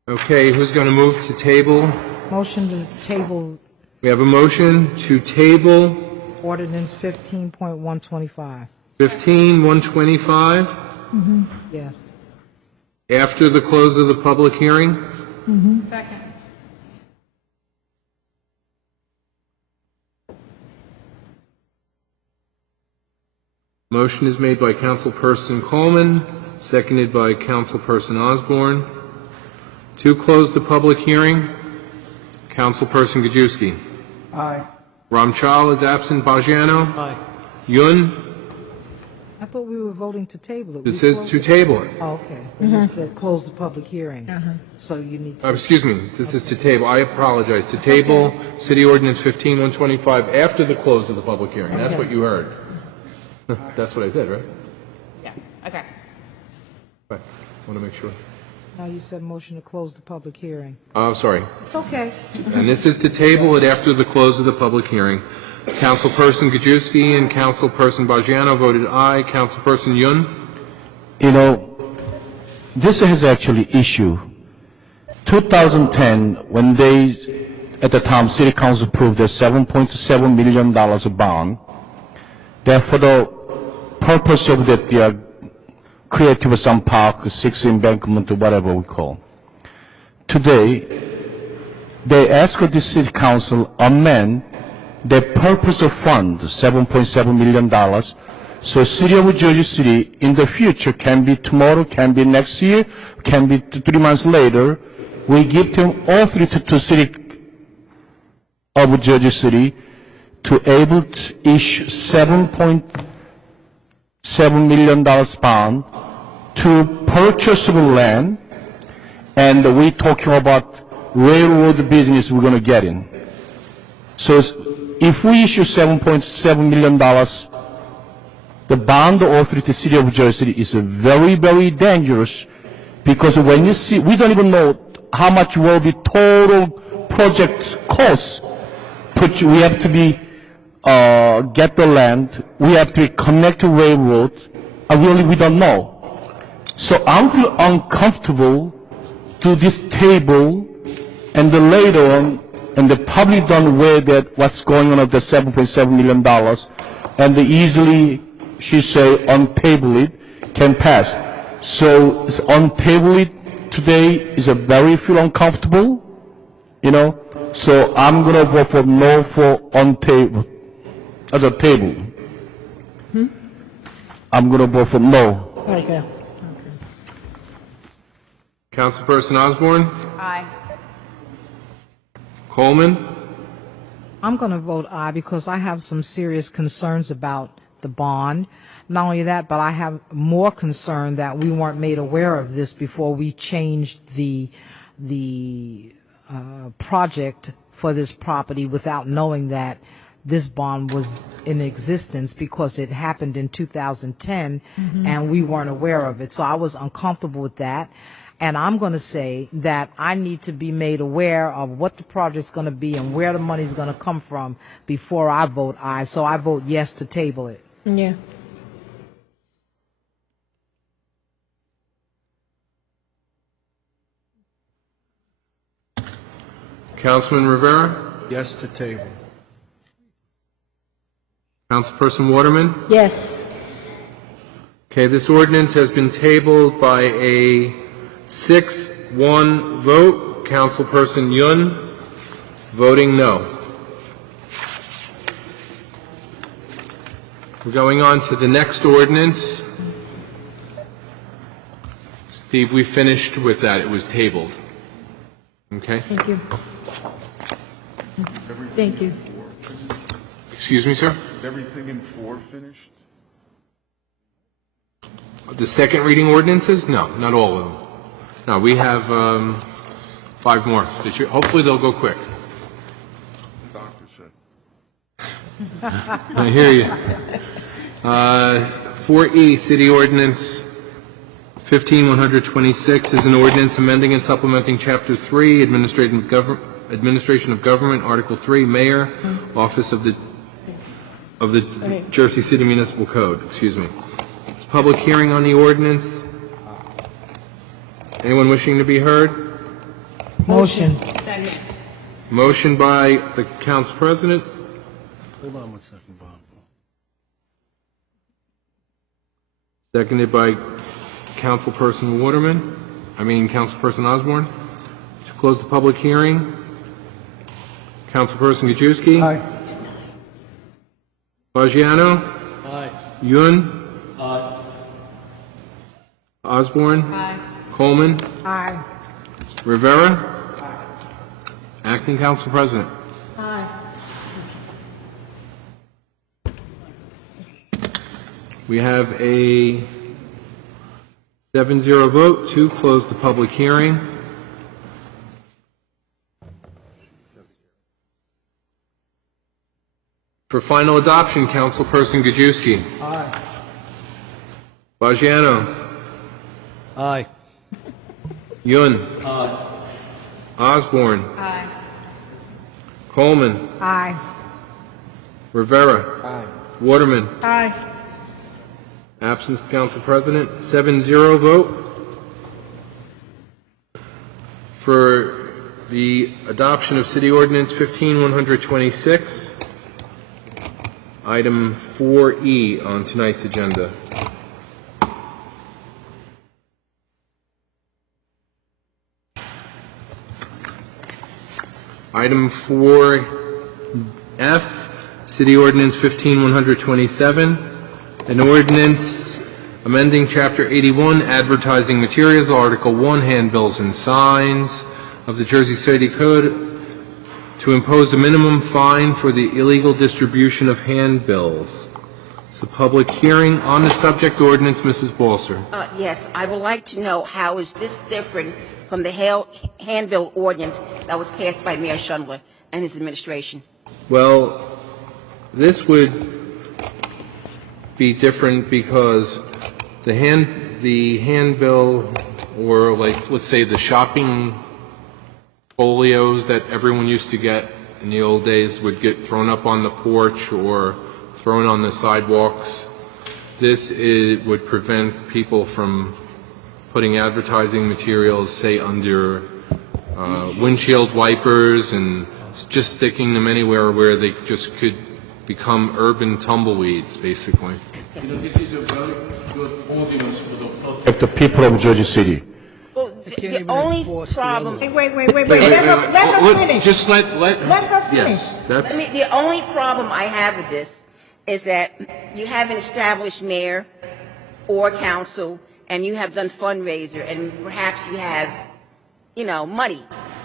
Okay, who's going to move to table? Motion to table We have a motion to table ordinance 15.125. 15-125 Yes. after the close of the public hearing. Second. Motion is made by Councilperson Coleman, seconded by Councilperson Osborne. To close the public hearing, Councilperson Gajewski. Aye. Ramchal is absent. Bajano. Aye. Yun. I thought we were voting to table it. This We is closed to it. table it. Oh, okay. You said close the public hearing. So you need to. Excuse me, this is to table, I apologize, to table City Ordinance 15-125 after the close of the public hearing. That's what you heard. That's what I said, right? Yeah, okay. Right. Want to make sure. No, you said motion to close the public hearing. Oh, sorry. It's okay. And this is to table it after the close of the public hearing. Councilperson Gajewski and Councilperson Bajano voted aye. Councilperson Yun? You know, this is actually issue. 2010, when they, at the time, City Council approved the $7.7 million bond, that for the purpose of that, the Creative Sun Park, 6 embankment, whatever we call. Today, they ask the City Council amend the purpose of fund, $7.7 million, so City of Jersey City in the future can be tomorrow, can be next year, can be 3 months later. We give them authority to City of Jersey City to able to issue $7.7 million bond to purchase of land, and we're talking about railroad business we're going to get in. So if we issue $7.7 million, the bond authority City of Jersey City is very, very dangerous, because when you see, we don't even know how much will be total project cost. We have to be, get the land, we have to connect to railroad, and really we don't know. So I feel uncomfortable to this table, and then later on, and the public don't aware that what's going on at the $7.7 million, and they easily, she say, untable it, can pass. So it's untable it today is a very feel uncomfortable, you know. So I'm gonna vote for no for untable, as a table. I'm gonna vote for no. Okay. Councilperson Osborne? Aye. Coleman? I'm going to vote aye because I have some serious concerns about the bond. Not only that, but I have more concern that we weren't made aware of this before we changed the project for this property without knowing that this bond was in existence, because it happened in 2010 and we weren't aware of it. So I was uncomfortable with that. And I'm going to say that I need to be made aware of what the project's going to be and where the money's going to come from before I vote aye. So I vote yes to table it. Yeah. Councilman Rivera? Yes to table. Councilperson Waterman? Yes. Okay, this ordinance has been tabled by a 6-1 vote. Councilperson Yun voting no. We're going on to the next ordinance. Steve, we finished with that. It was tabled. Okay? Thank you. Thank you. Excuse me, sir? Is everything in 4 finished? The second reading ordinances? No, not all of them. No, we have 5 more this year. Hopefully they'll go quick. The doctor said. I hear you. 4E, City Ordinance 15-126 is an ordinance amending and supplementing Chapter 3, Administration of Government, Article 3, Mayor, Office of the Jersey City Municipal Code. Excuse me. It's public hearing on the ordinance. Anyone wishing to be heard? Motion. Motion by the Council President. Hold on one second, Bob. Seconded by Councilperson Waterman. Councilperson Osborne. To close the public hearing. Councilperson Gajewski. Aye. Bajano. Aye. Yun. Osborne. Aye. Coleman. Aye. Rivera. Acting Council President. Aye. We have a 7-0 vote to close the public hearing. For final adoption, Councilperson Gajewski. Aye. Bajano. Aye. Yun. Aye. Osborne. Aye. Coleman. Aye. Rivera. Aye. Waterman. Aye. Absence of Council President. 7-0 vote. For the adoption of City Ordinance 15-126, item 4E on tonight's agenda. Item 4F, City Ordinance 15-127, an ordinance amending Chapter 81, Advertising Materials, Article 1, Handbills and Signs of the Jersey City Code to impose a minimum fine for the illegal distribution of handbills. It's a public hearing on the subject ordinance. Mrs. Balser. Yes, I would like to know how is this different from the handbill ordinance that was passed by Mayor Schindler and his administration? Well, this would be different because the handbill, or like, let's say the shopping folios that everyone used to get in the old days would get thrown up on the porch or thrown on the sidewalks. This would prevent people from putting advertising materials, say, under windshield wipers and just sticking them anywhere where they just could become urban tumbleweeds, basically. You know, this is a very good ordinance for the protect the people of Jersey City. Well, the only problem... Wait. Let her finish. Just let her finish. Yes, that's... the only problem I have with this is that you have an established mayor or council, and you have done fundraiser, and perhaps you have, money.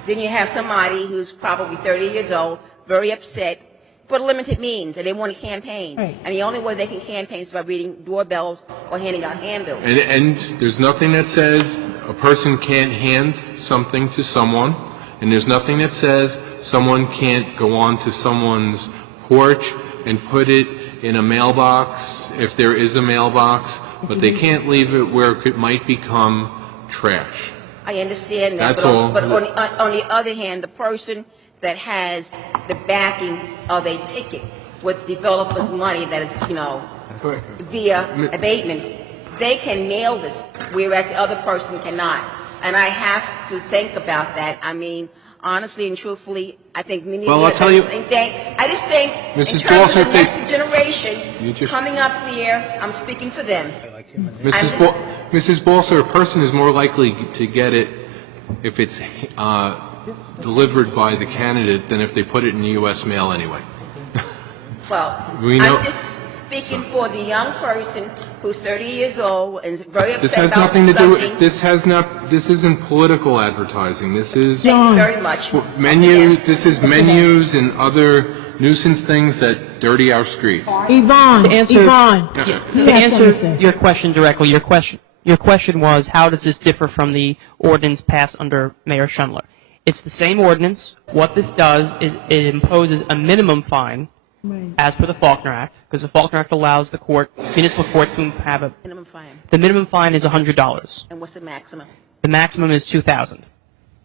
Then you have somebody who's probably 30 years old, very upset, but limited means, and they want to campaign. Right. And the only way they can campaign is by reading doorbells or handing out handbills. And there's nothing that says a person can't hand something to someone, and there's nothing that says someone can't go on to someone's porch and put it in a mailbox, if there is a mailbox, but they can't leave it where it might become trash. I understand that. That's all. But on the other hand, the person that has the backing of a ticket with developers' money that is, via abatements, they can mail this, whereas the other person cannot. And I have to think about that. I mean, honestly and truthfully, I think many Well, of I'll tell you, I just think Mrs. in terms Balser, of the next generation just- coming up here, I'm speaking for them. Mrs. Balser, a person is more likely to get it if it's delivered by the candidate than if they put it in the U.S. mail anyway. Well, I'm just speaking for the young person who's 30 years old and is very upset This has about nothing to do something. with, this isn't political advertising. This is Thank you very much. this is menus and other nuisance things that dirty our streets. Yvonne, To answer Yvonne. your question directly, your question was, how does this differ from the ordinance passed under Mayor Schindler? It's the same ordinance. What this does is it imposes a minimum fine as per the Faulkner Act, because the Faulkner Act allows the municipal court to have a... Minimum fine. The minimum fine is $100. And what's the maximum? The maximum is $2,000. Well,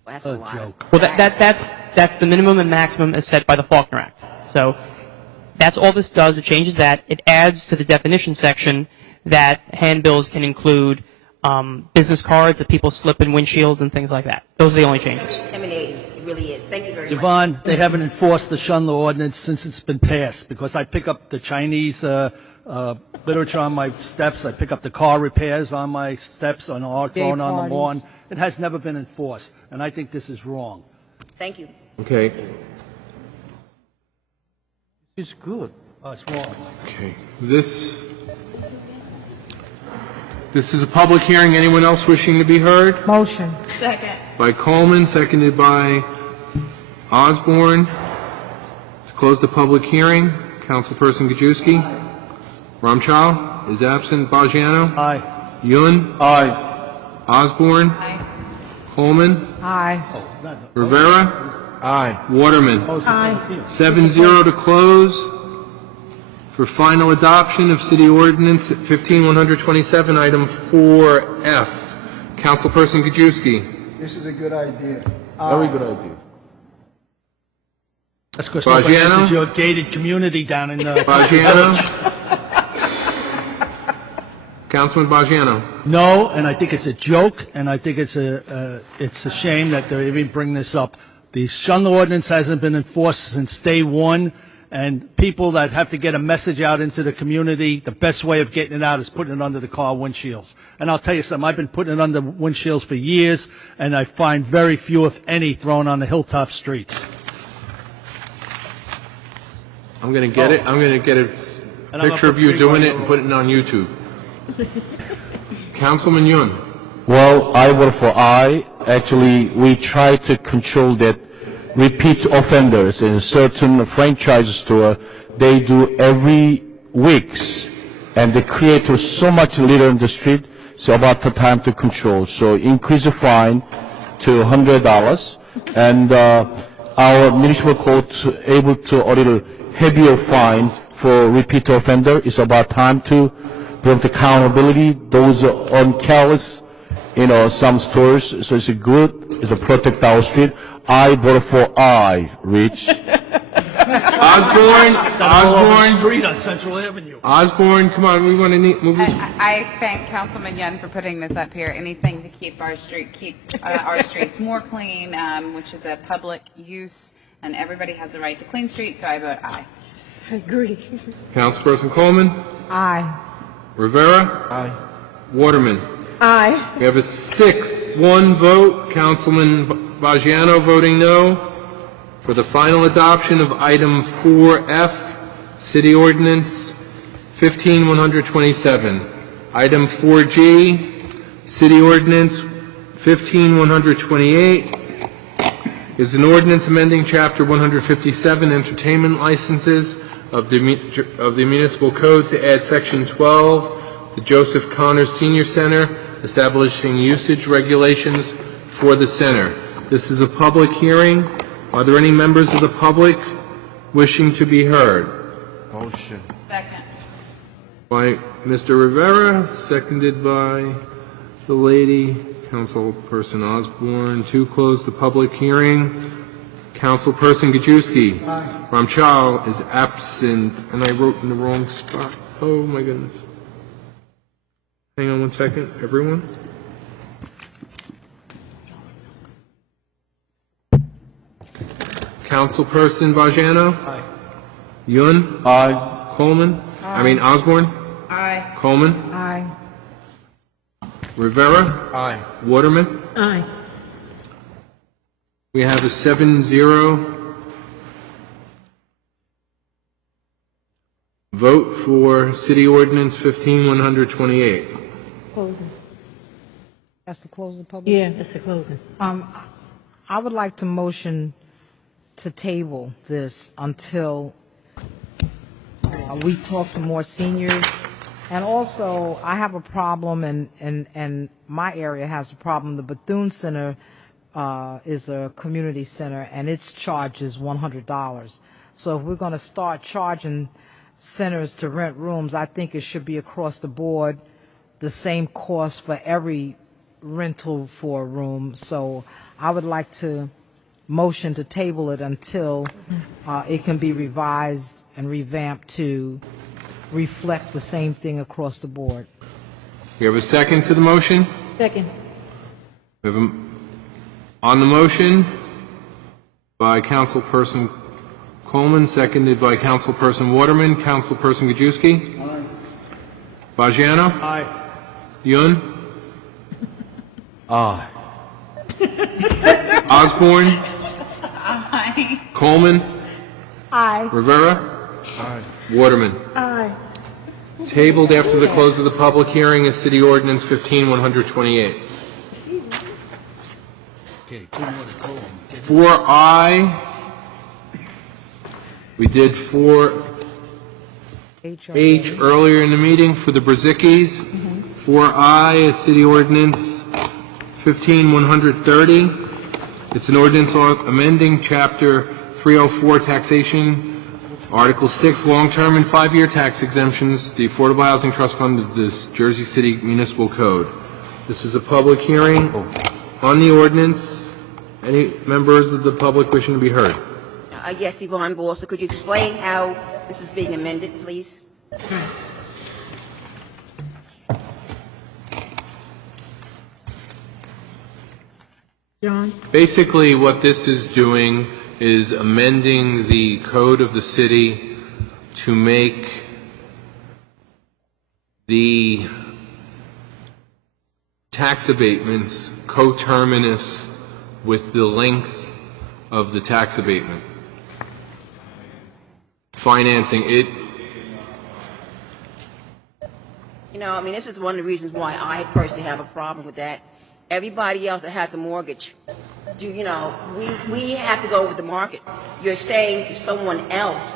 that's a lot. Well, that's the minimum and maximum as set by the Faulkner Act. So that's all this does. It changes that. It adds to the definition section that handbills can include business cards that people slip in windshields and things like that. Those are the only changes. Intimidating. It really is. Thank you very much. Yvonne, they haven't enforced the Schindler ordinance since it's been passed, because I pick up the Chinese literature on my steps, I pick up the car repairs on my steps, on our thrown on the lawn. It has never been enforced, and I think this is wrong. Thank you. Okay. It's good. Oh, it's wrong. Okay. This is a public hearing. Anyone else wishing to be heard? Motion. Second. By Coleman, seconded by Osborne. To close the public hearing, Councilperson Gajewski. Ramchal? is absent. Bajano? Aye. Yun? Aye. Osborne? Coleman? Aye. Rivera? Aye. Waterman? Aye. 7-0 to close for final adoption of City Ordinance 15127, item 4F. Councilperson Gajewski. This is a good idea. Very good idea. That's because nobody Bajano? entered your gated community down in the... Bajano? Councilman Bajano. No, and I think it's a joke, and I think it's a shame that they're even bringing this up. The Schindler ordinance hasn't been enforced since day one, and people that have to get a message out into the community, the best way of getting it out is putting it under the car windshields. And I'll tell you something, I've been putting it under windshields for years, and I find very few, if any, thrown on the hilltop streets. I'm going to get it. I'm going to get a And I'm picture up of you for doing it 3 and put it on YouTube. Councilman Yun. Well, I vote for aye. Actually, we try to control that repeat offenders in certain franchise store. They do every weeks, and they create so much litter in the street. So about the time to control. So increase the fine to $100, and our municipal court able to a little heavier fine for repeat offender. It's about time to bring the accountability. Those on careless, some stores. So it's a good. It's a protect our street. I vote for aye. Rich. Osborne. Street on Central Avenue. Osborne, come on. We want to move this. I thank Councilman Yun for putting this up here. Anything to keep our streets more clean, which is a public use, and everybody has a right to clean streets, so I vote aye. I agree. Councilperson Coleman. Aye. Rivera. Aye. Waterman. Aye. We have a 6-1 vote. Councilman Bajano voting no for the final adoption of item 4F, City Ordinance 15127. Item 4G, City Ordinance 15128, is an ordinance amending Chapter 157, Entertainment Licenses of the Municipal Code to add Section 12, the Joseph Connors Senior Center, establishing usage regulations for the center. This is a public hearing. Are there any members of the public wishing to be heard? Motion. Second. By Mr. Rivera, seconded by the lady, Councilperson Osborne, to close the public hearing. Councilperson Gajewski. Aye. Ramchal is absent, and I wrote in the wrong spot. Oh, my goodness. Hang on one second, everyone. Councilperson Bajano? Aye. Yun? Aye. Coleman? Osborne? Aye. Coleman? Aye. Rivera? Aye. Waterman? Aye. We have a 7-0 vote for City Ordinance 15128. Closing. That's the close of the public? Yeah, that's the closing. I would like to motion to table this until we talk to more seniors. And also, I have a problem, and my area has a problem. The Bethune Center is a community center, and its charge is $100. So if we're going to start charging centers to rent rooms, I think it should be across the board, the same cost for every rental for a room. So I would like to motion to table it until it can be revised and revamped to reflect the same thing across the board. We have a second to the motion? Second. We have on the motion by Councilperson Coleman, seconded by Councilperson Waterman. Councilperson Gajewski? Aye. Bajano? Aye. Yun? Aye. Osborne? Aye. Coleman? Aye. Rivera? Aye. Waterman? Aye. Tabled after the close of the public hearing is City Ordinance 15128. Okay, 2 more to go. 4I. We did 4F. H earlier in the meeting for the Brzezinskis. 4I is City Ordinance 15130. It's an ordinance amending Chapter 304 Taxation, Article 6, Long-Term and 5-Year Tax Exemptions, the Affordable Housing Trust Fund of the Jersey City Municipal Code. This is a public hearing on the ordinance. Any members of the public wishing to be heard? Yes, Yvonne Balsa, could you explain how this is being amended, please? John? Basically, what this is doing is amending the code of the city to make the tax abatements coterminous with the length of the tax abatement. Financing it. You know, I mean, this is one of the reasons why I personally have a problem with that. Everybody else that has a mortgage, we have to go with the market. You're saying to someone else,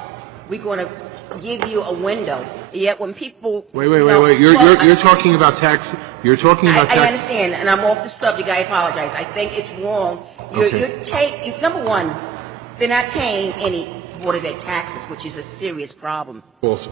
we're going to give you a window. Yet when people Wait. You're talking about tax. You're talking about tax. I understand, and I'm off the subject. I apologize. I think it's wrong. If number one, they're not paying any Board of Ed taxes, which is a serious problem. Also.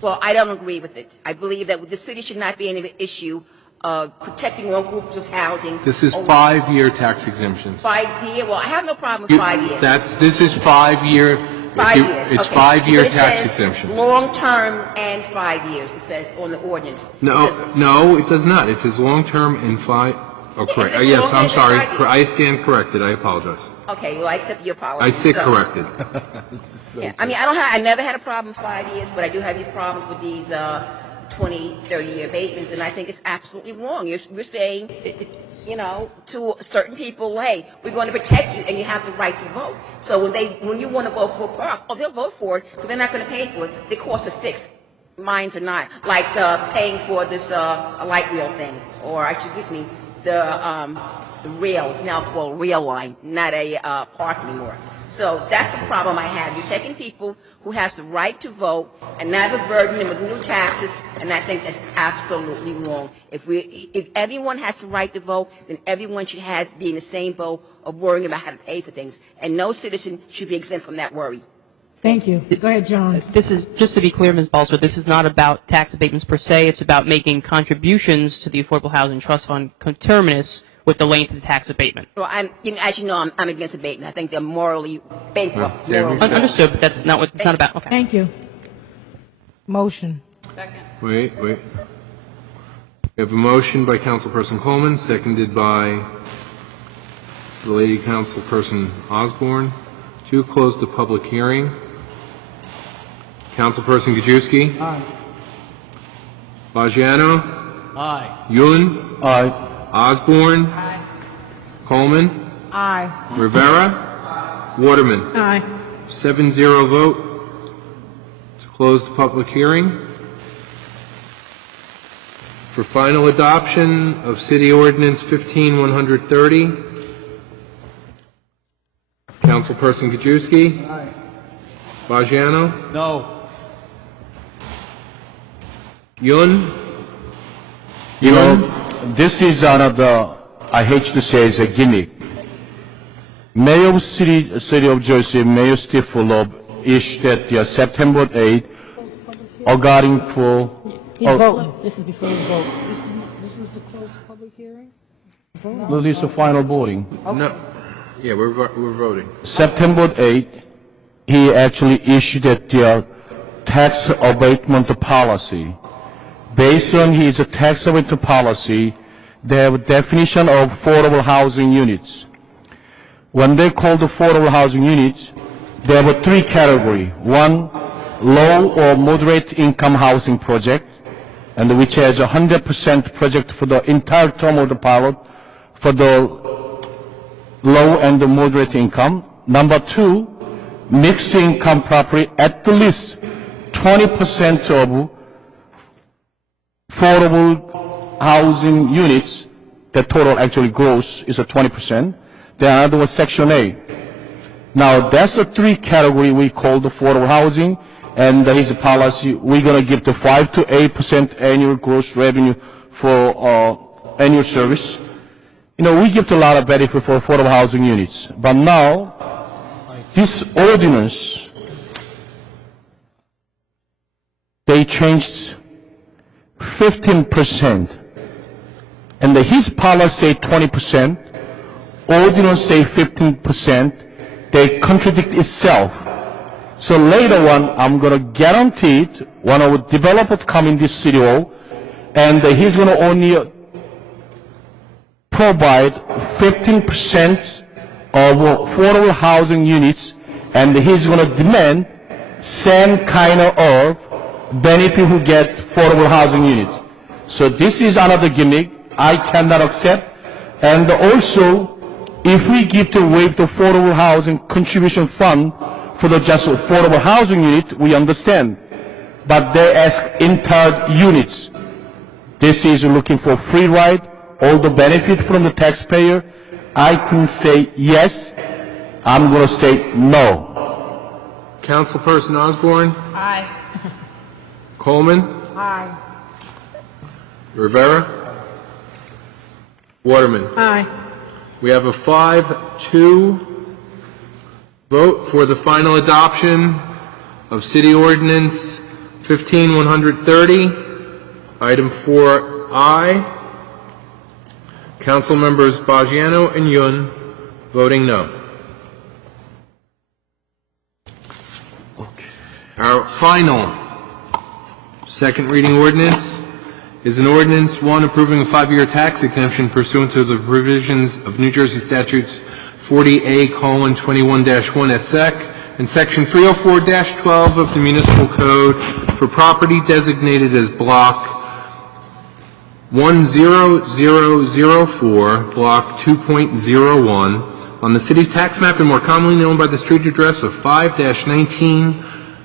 Well, I don't agree with it. I believe that the city should not be an issue of protecting one group of housing. This is 5-year tax exemptions. 5 year. Well, I have no problem with 5 years. This is 5-year. 5 years. It's okay. 5-year But it tax says exemptions. Long term and 5 years. It says on the ordinance. No, it does not. It says long-term and 5. Oh, correct. Yes, Yes, I'm long-term sorry. and 5 years. I stand corrected. I apologize. Okay. Well, I accept your apology. I sit So- corrected. Yeah. I mean, I never had a problem with 5 years, but I do have these problems with these 20, 30-year abatements, and I think it's absolutely wrong. We're saying, to certain people, hey, we're going to protect you, and you have the right to vote. So when you want to vote for a park, they'll vote for it, but they're not going to pay for it. The costs are fixed. Mines are not. Like paying for this a light rail thing, or the rail is now called rail line, not a park anymore. So that's the problem I have. You're taking people who have the right to vote and now they're burdening them with new taxes, and I think that's absolutely wrong. If everyone has the right to vote, then everyone should be in the same boat of worrying about how to pay for things, and no citizen should be exempt from that worry. Thank you. Go ahead, John. This is, just to be clear, Ms. Balser, this is not about tax abatements per se. It's about making contributions to the Affordable Housing Trust Fund coterminous with the length of the tax abatement. Well, as you know, I'm against abatement. I think they're morally bankrupt. Understood, but that's not what it's not about. Okay. Thank you. Motion. Wait. We have a motion by Councilperson Coleman, seconded by the Lady Councilperson Osborne, to close the public hearing. Councilperson Gajewski. Aye. Bajano. Aye. Yulin. Aye. Osborne. Coleman. Aye. Rivera. Waterman. Aye. 7-0 vote to close the public hearing. For final adoption of City Ordinance 15130, Councilperson Gajewski. Aye. Bajano. No. Yun. You know, this is another, I hate to say it's a gimmick. Mayor of City of Jersey, Mayor Steve Fulop, issued that September 8th, regarding for... He's voting. This is before the vote. This is to close the public hearing? Well, this is the final voting. No. Yeah, we're voting. September 8th, he actually issued that tax abatement policy. Based on his tax abatement policy, they have a definition of affordable housing units. When they call the affordable housing units, they have 3 categories. One, low or moderate income housing project, and which has 100% project for the entire term of the pilot for the low and the moderate income. Number 2, mixed income property, at least 20% of affordable housing units, the total actually gross is 20%. The other was Section A. Now, that's the 3 category we call the affordable housing. and his policy, we're going to give the 5 to 8% annual gross revenue for annual service. You know, we give a lot of benefit for affordable housing units, but now this ordinance, they changed 15%, and his policy say 20%, ordinance say 15%, they contradict itself. So later on, I'm going to guarantee it, when our developer come in this city hall, and he's going to only provide 15% of affordable housing units, and he's going to demand same kind of benefit who get affordable housing units. So this is another gimmick I cannot accept. And also, if we give the waive the affordable housing contribution fund for the just affordable housing unit, we understand. But they ask entire units. This is looking for free ride, all the benefit from the taxpayer. I can say yes. I'm going to say no. Councilperson Osborne? Aye. Coleman? Aye. Rivera? Waterman? Aye. We have a 5-2 vote for the final adoption of City Ordinance 15130, item 4I. Council members Bagiano and Yun voting no. Our final second reading ordinance is an ordinance, one, approving a 5-year tax exemption pursuant to the provisions of New Jersey Statutes 40A:21-1 et sec. and Section 304-12 of the Municipal Code for property designated as Block 10004, Block 2.01, on the city's tax map and more commonly known by the street address of 5-19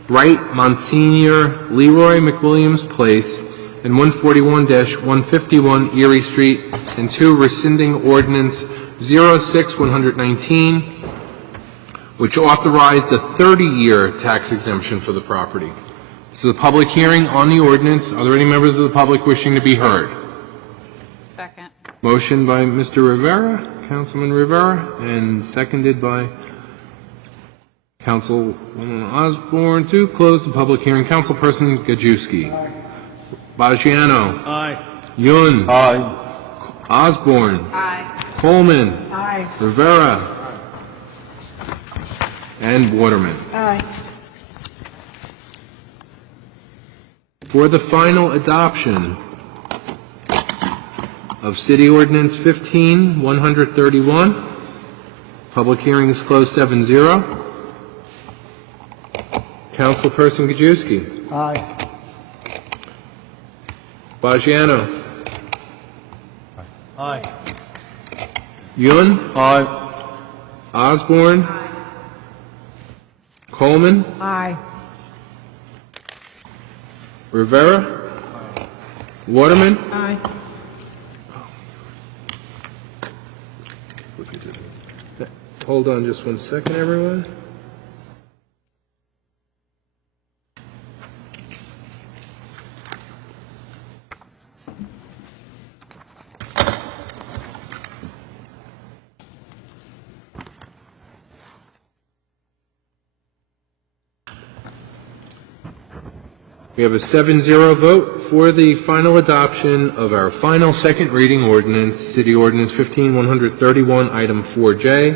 Right Monsignor Leroy McWilliams Place and 141-151 Erie Street, and 2, rescinding Ordinance 06-119, which authorized a 30-year tax exemption for the property. This is a public hearing on the ordinance. Are there any members of the public wishing to be heard? Second. Motion by Mr. Rivera, Councilman Rivera, and seconded by Councilwoman Osborne to close the public hearing. Councilperson Gajewski. Bagiano. Aye. Yun. Aye. Osborne. Aye. Coleman. Aye. Rivera. And Waterman. Aye. For the final adoption of City Ordinance 15131, public hearing is closed 7-0. Councilperson Gajewski. Aye. Bagiano. Aye. Yun. Aye. Osborne. Coleman. Aye. Rivera. Waterman. Aye. Hold on just one second, everyone. We have a 7-0 vote for the final adoption of our final second reading ordinance, City Ordinance 15131, item 4J.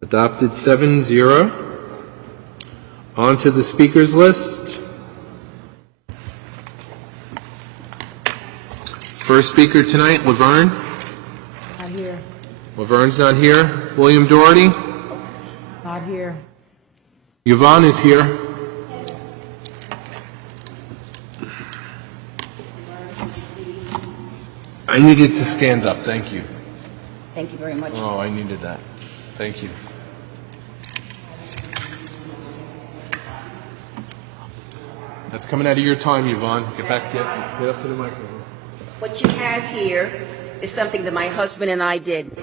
Adopted 7-0. On to the speakers list. First speaker tonight, Laverne. Not here. Laverne's not here. William Doherty. Not here. Yvonne is here. I needed to stand up. Thank you. Thank you very much. Oh, I needed that. Thank you. That's coming out of your time, Yvonne. Get up to the microphone. What you have here is something that my husband and I did.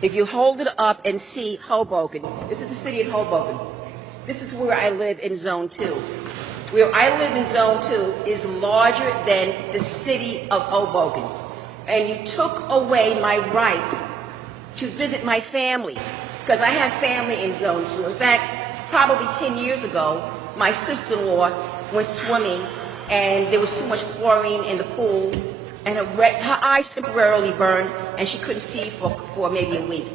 If you hold it up and see Hoboken, this is the city of Hoboken. This is where I live in Zone 2. Where I live in Zone 2 is larger than the city of Hoboken. And you took away my right to visit my family, because I have family in Zone 2. In fact, probably 10 years ago, my sister-in-law went swimming, and there was too much chlorine in the pool, and her eyes temporarily burned, and she couldn't see for maybe a week.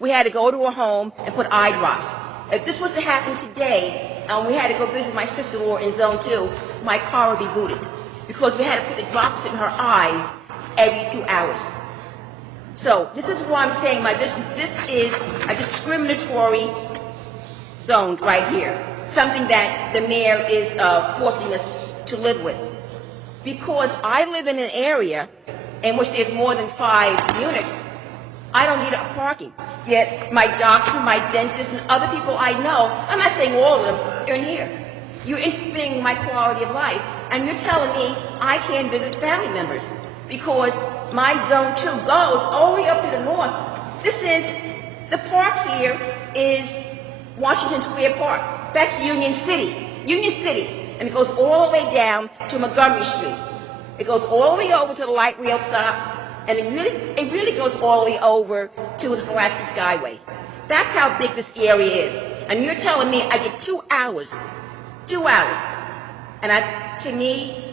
We had to go to her home and put eye drops. If this was to happen today, and we had to go visit my sister-in-law in Zone 2, my car would be booted, because we had to put the drops in her eyes every 2 hours. So this is why I'm saying this is a discriminatory zone right here, something that the mayor is forcing us to live with. Because I live in an area in which there's more than 5 units, I don't need parking. Yet my doctor, my dentist, and other people I know, I'm not saying all of them, are in here. You're interfering with my quality of life, and you're telling me I can't visit family members because my Zone 2 goes all the way up to the north. The park here is Washington Square Park. That's Union City, and it goes all the way down to Montgomery Street. It goes all the way over to the light rail stop, and it really goes all the way over to the Pulaski Skyway. That's how big this area is. And you're telling me I get 2 hours. 2 hours. And to me,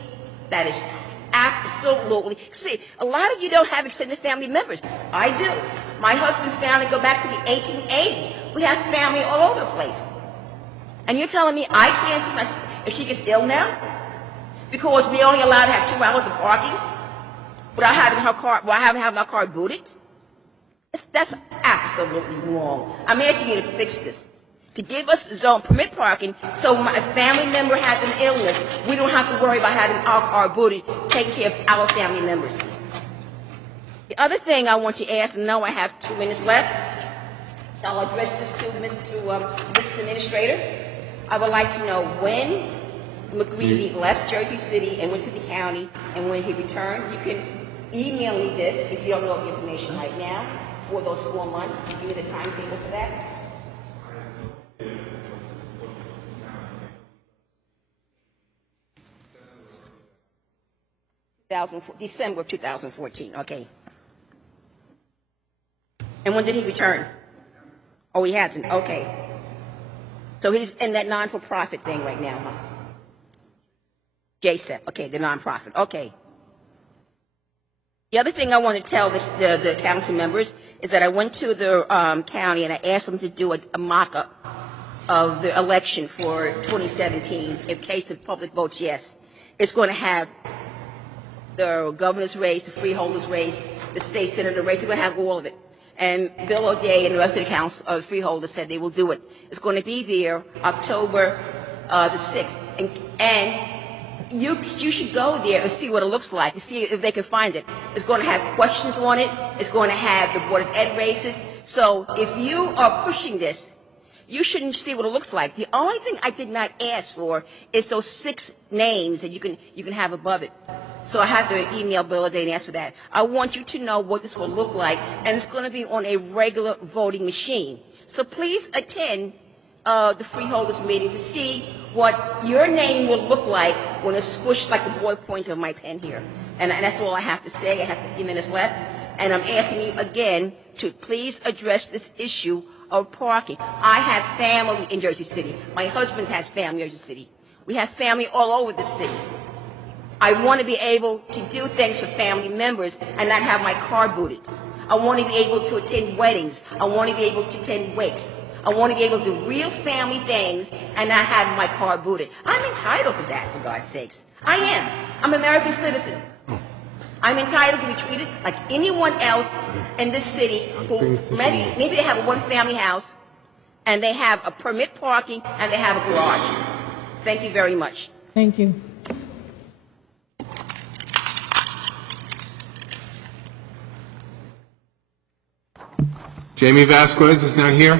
that is absolutely... See, a lot of you don't have extended family members. I do. My husband's family go back to the 1880s. We have family all over the place. And you're telling me I can't see my... If she gets ill now, because we only allowed to have 2 hours of parking, without having my car booted? That's absolutely wrong. I'm asking you to fix this. To give us zone permit parking so if a family member has an illness, we don't have to worry about having our car booted, taking care of our family members. The other thing I want to ask, and now I have 2 minutes left, so I'll address this to Mr. Administrator. I would like to know when McGreevy left Jersey City and went to the county, and when he returned. You can email me this if you don't know the information right now for those 4 months. Give me the timetable for that. December of 2014. Okay. And when did he return? Oh, he hasn't. Okay. So he's in that non-for-profit thing right now, huh? JSEP. Okay, the non-profit. Okay. The other thing I want to tell the council members is that I went to the county and I asked them to do a mock-up of the election for 2017 in case the public votes yes. It's going to have the governor's race, the freeholders race, the state senator race. They're going to have all of it. And Bill O'Day and the rest of the council of freeholders said they will do it. It's going to be there October the 6th. And you should go there and see what it looks like, to see if they can find it. It's going to have questions on it. It's going to have the Board of Ed races. So if you are pushing this, you shouldn't see what it looks like. The only thing I did not ask for is those 6 names that you can have above it. So I have to email Bill O'Day and ask for that. I want you to know what this will look like, and it's going to be on a regular voting machine. So please attend the freeholders meeting to see what your name will look like when it's squished like the ballpoint of my pen here. And that's all I have to say. I have 15 minutes left. And I'm asking you again to please address this issue of parking. I have family in Jersey City. My husband has family in Jersey City. We have family all over the city. I want to be able to do things for family members and not have my car booted. I want to be able to attend weddings. I want to be able to attend wakes. I want to be able to do real family things and not have my car booted. I'm entitled to that, for God's sakes. I am. I'm an American citizen. I'm entitled to be treated like anyone else in this city who maybe they have a one-family house and they have a permit parking and they have a garage. Thank you very much. Thank you. Jamie Vasquez is not here.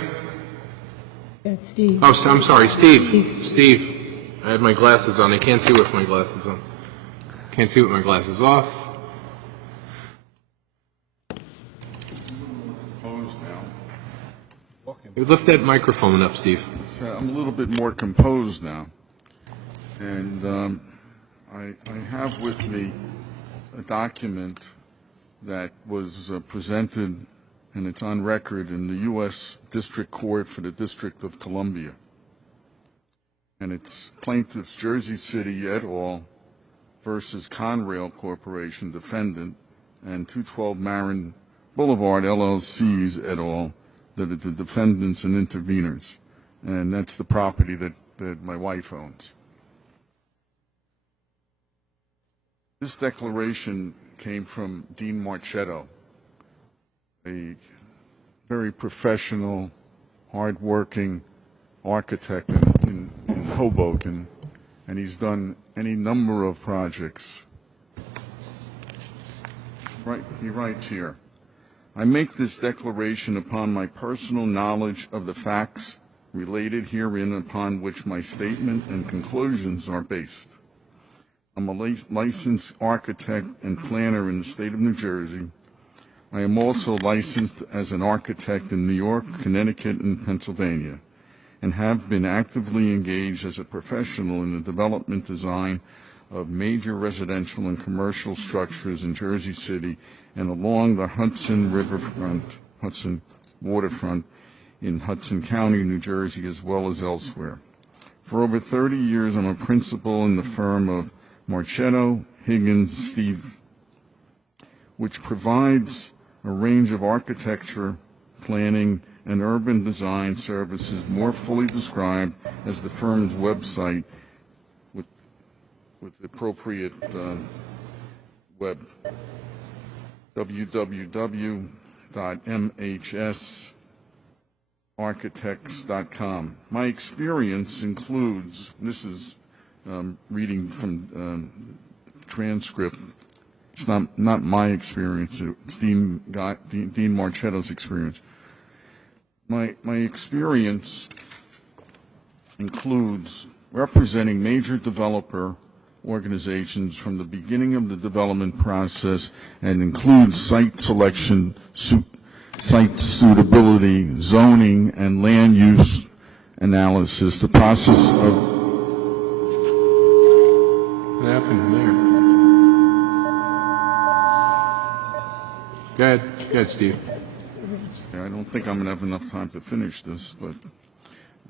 That's Steve. Oh, I'm sorry, Steve. Steve. I have my glasses on. I can't see with my glasses on. Can't see with my glasses off. Opposed now. Lift that microphone up, Steve. So I'm a little bit more composed now. And I have with me a document that was presented, and it's on record in the U.S. District Court for the District of Columbia. And it's plaintiffs Jersey City et al. Versus Conrail Corporation defendant and 212 Marin Boulevard LLCs et al. That are the defendants and interveners. And that's the property that my wife owns. This declaration came from Dean Marchetto, a very professional, hardworking architect in Hoboken, and he's done any number of projects. Right, he writes here, I make this declaration upon my personal knowledge of the facts related herein upon which my statement and conclusions are based. I'm a licensed architect and planner in the state of New Jersey. I am also licensed as an architect in New York, Connecticut, and Pennsylvania, and have been actively engaged as a professional in the development design of major residential and commercial structures in Jersey City and along the Hudson waterfront in Hudson County, New Jersey, as well as elsewhere. For over 30 years, I'm a principal in the firm of Marchetto, Higgins, Steve, which provides a range of architecture, planning, and urban design services more fully described as the firm's website with the appropriate web, www.mhsarchitects.com. My experience includes, this is reading from transcript, it's not my experience, it's Dean Marchetto's experience. My experience includes representing major developer organizations from the beginning of the development process and includes site selection, site suitability, zoning, and land use analysis. The process of... What happened there? Go ahead, Steve. I don't think I'm going to have enough time to finish this, but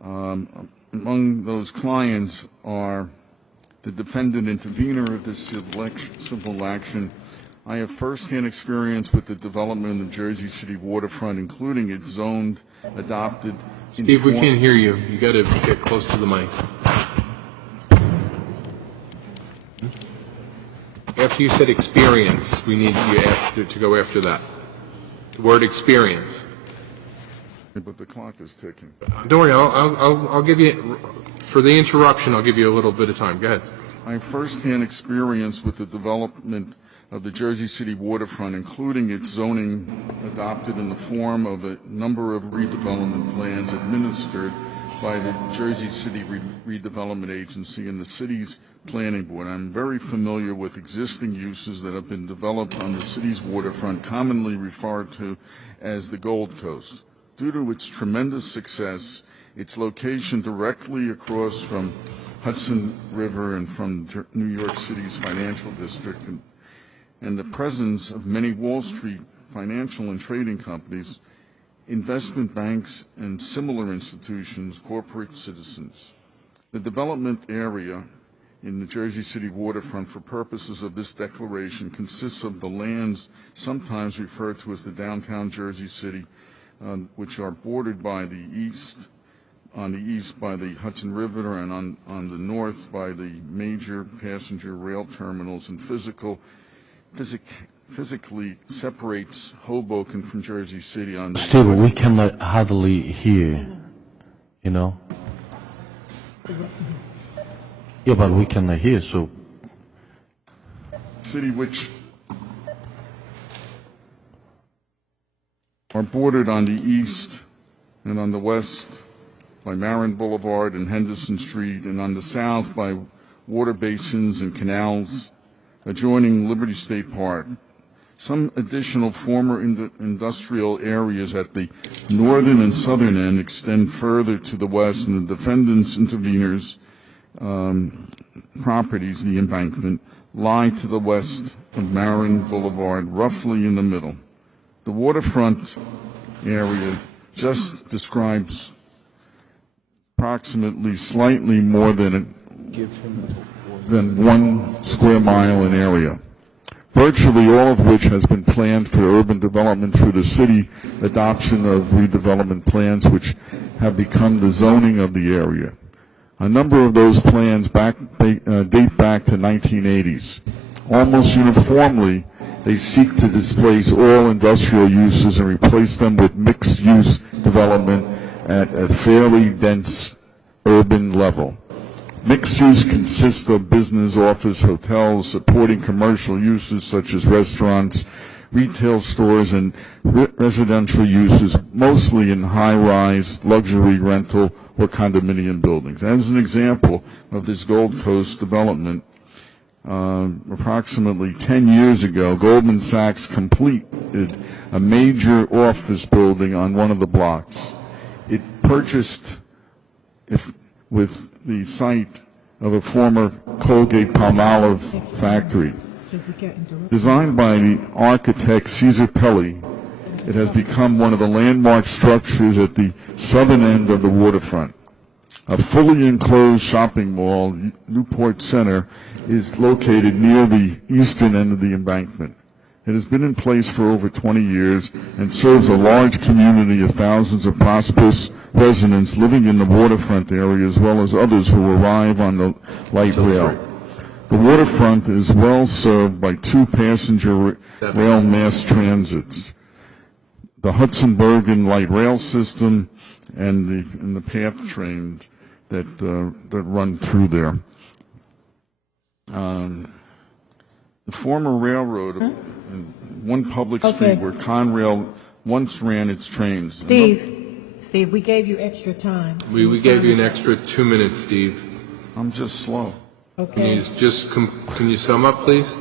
among those clients are the defendant intervener of this civil action. I have firsthand experience with the development of the Jersey City waterfront, including its zoned, adopted... Steve, we can't hear you. You got to get close to the mic. After you said experience, we need you to go after that. The word experience. But the clock is ticking. Don't worry, I'll give you, for the interruption, I'll give you a little bit of time. Go ahead. I have firsthand experience with the development of the Jersey City waterfront, including its zoning adopted in the form of a number of redevelopment plans administered by the Jersey City Redevelopment Agency and the city's planning board. I'm very familiar with existing uses that have been developed on the city's waterfront, commonly referred to as the Gold Coast. Due to its tremendous success, its location directly across from Hudson River and from New York City's financial district, and the presence of many Wall Street financial and trading companies, investment banks, and similar institutions, corporate citizens. The development area in the Jersey City waterfront for purposes of this declaration consists of the lands sometimes referred to as the downtown Jersey City, which are bordered by the east, on the east by the Hudson River, and on the north by the major passenger rail terminals, and physically separates Hoboken from Jersey City on the... Steve, we cannot hardly hear, you know? Yeah, but we cannot hear, so... City which are bordered on the east and on the west by Marin Boulevard and Henderson Street, and on the south by water basins and canals adjoining Liberty State Park. Some additional former industrial areas at the northern and southern end extend further to the west, and the defendants' interveners' properties, the embankment, lie to the west of Marin Boulevard, roughly in the middle. The waterfront area just describes approximately slightly more than 1 square mile in area, virtually all of which has been planned for urban development through the city adoption of redevelopment plans, which have become the zoning of the area. A number of those plans date back to 1980s. Almost uniformly, they seek to displace all industrial uses and replace them with mixed-use development at a fairly dense urban level. Mixed use consists of business, office, hotels, supporting commercial uses such as restaurants, retail stores, and residential uses, mostly in high-rise, luxury rental, or condominium buildings. As an example of this Gold Coast development, approximately 10 years ago, Goldman Sachs completed a major office building on one of the blocks. It purchased with the site of a former Colgate-Palmolive factory. Designed by the architect Caesar Pelli, it has become one of the landmark structures at the southern end of the waterfront. A fully enclosed shopping mall, Newport Center, is located near the eastern end of the embankment. It has been in place for over 20 years and serves a large community of thousands of prosperous residents living in the waterfront area, as well as others who arrive on the light rail. The waterfront is well served by 2 passenger rail mass transits, the Hudson Bergen light rail system and the PATH train that run through there. The former railroad, one public street where Conrail once ran its trains. Steve, we gave you extra time. We gave you an extra 2 minutes, Steve. I'm just slow. Okay. Can you sum up, please?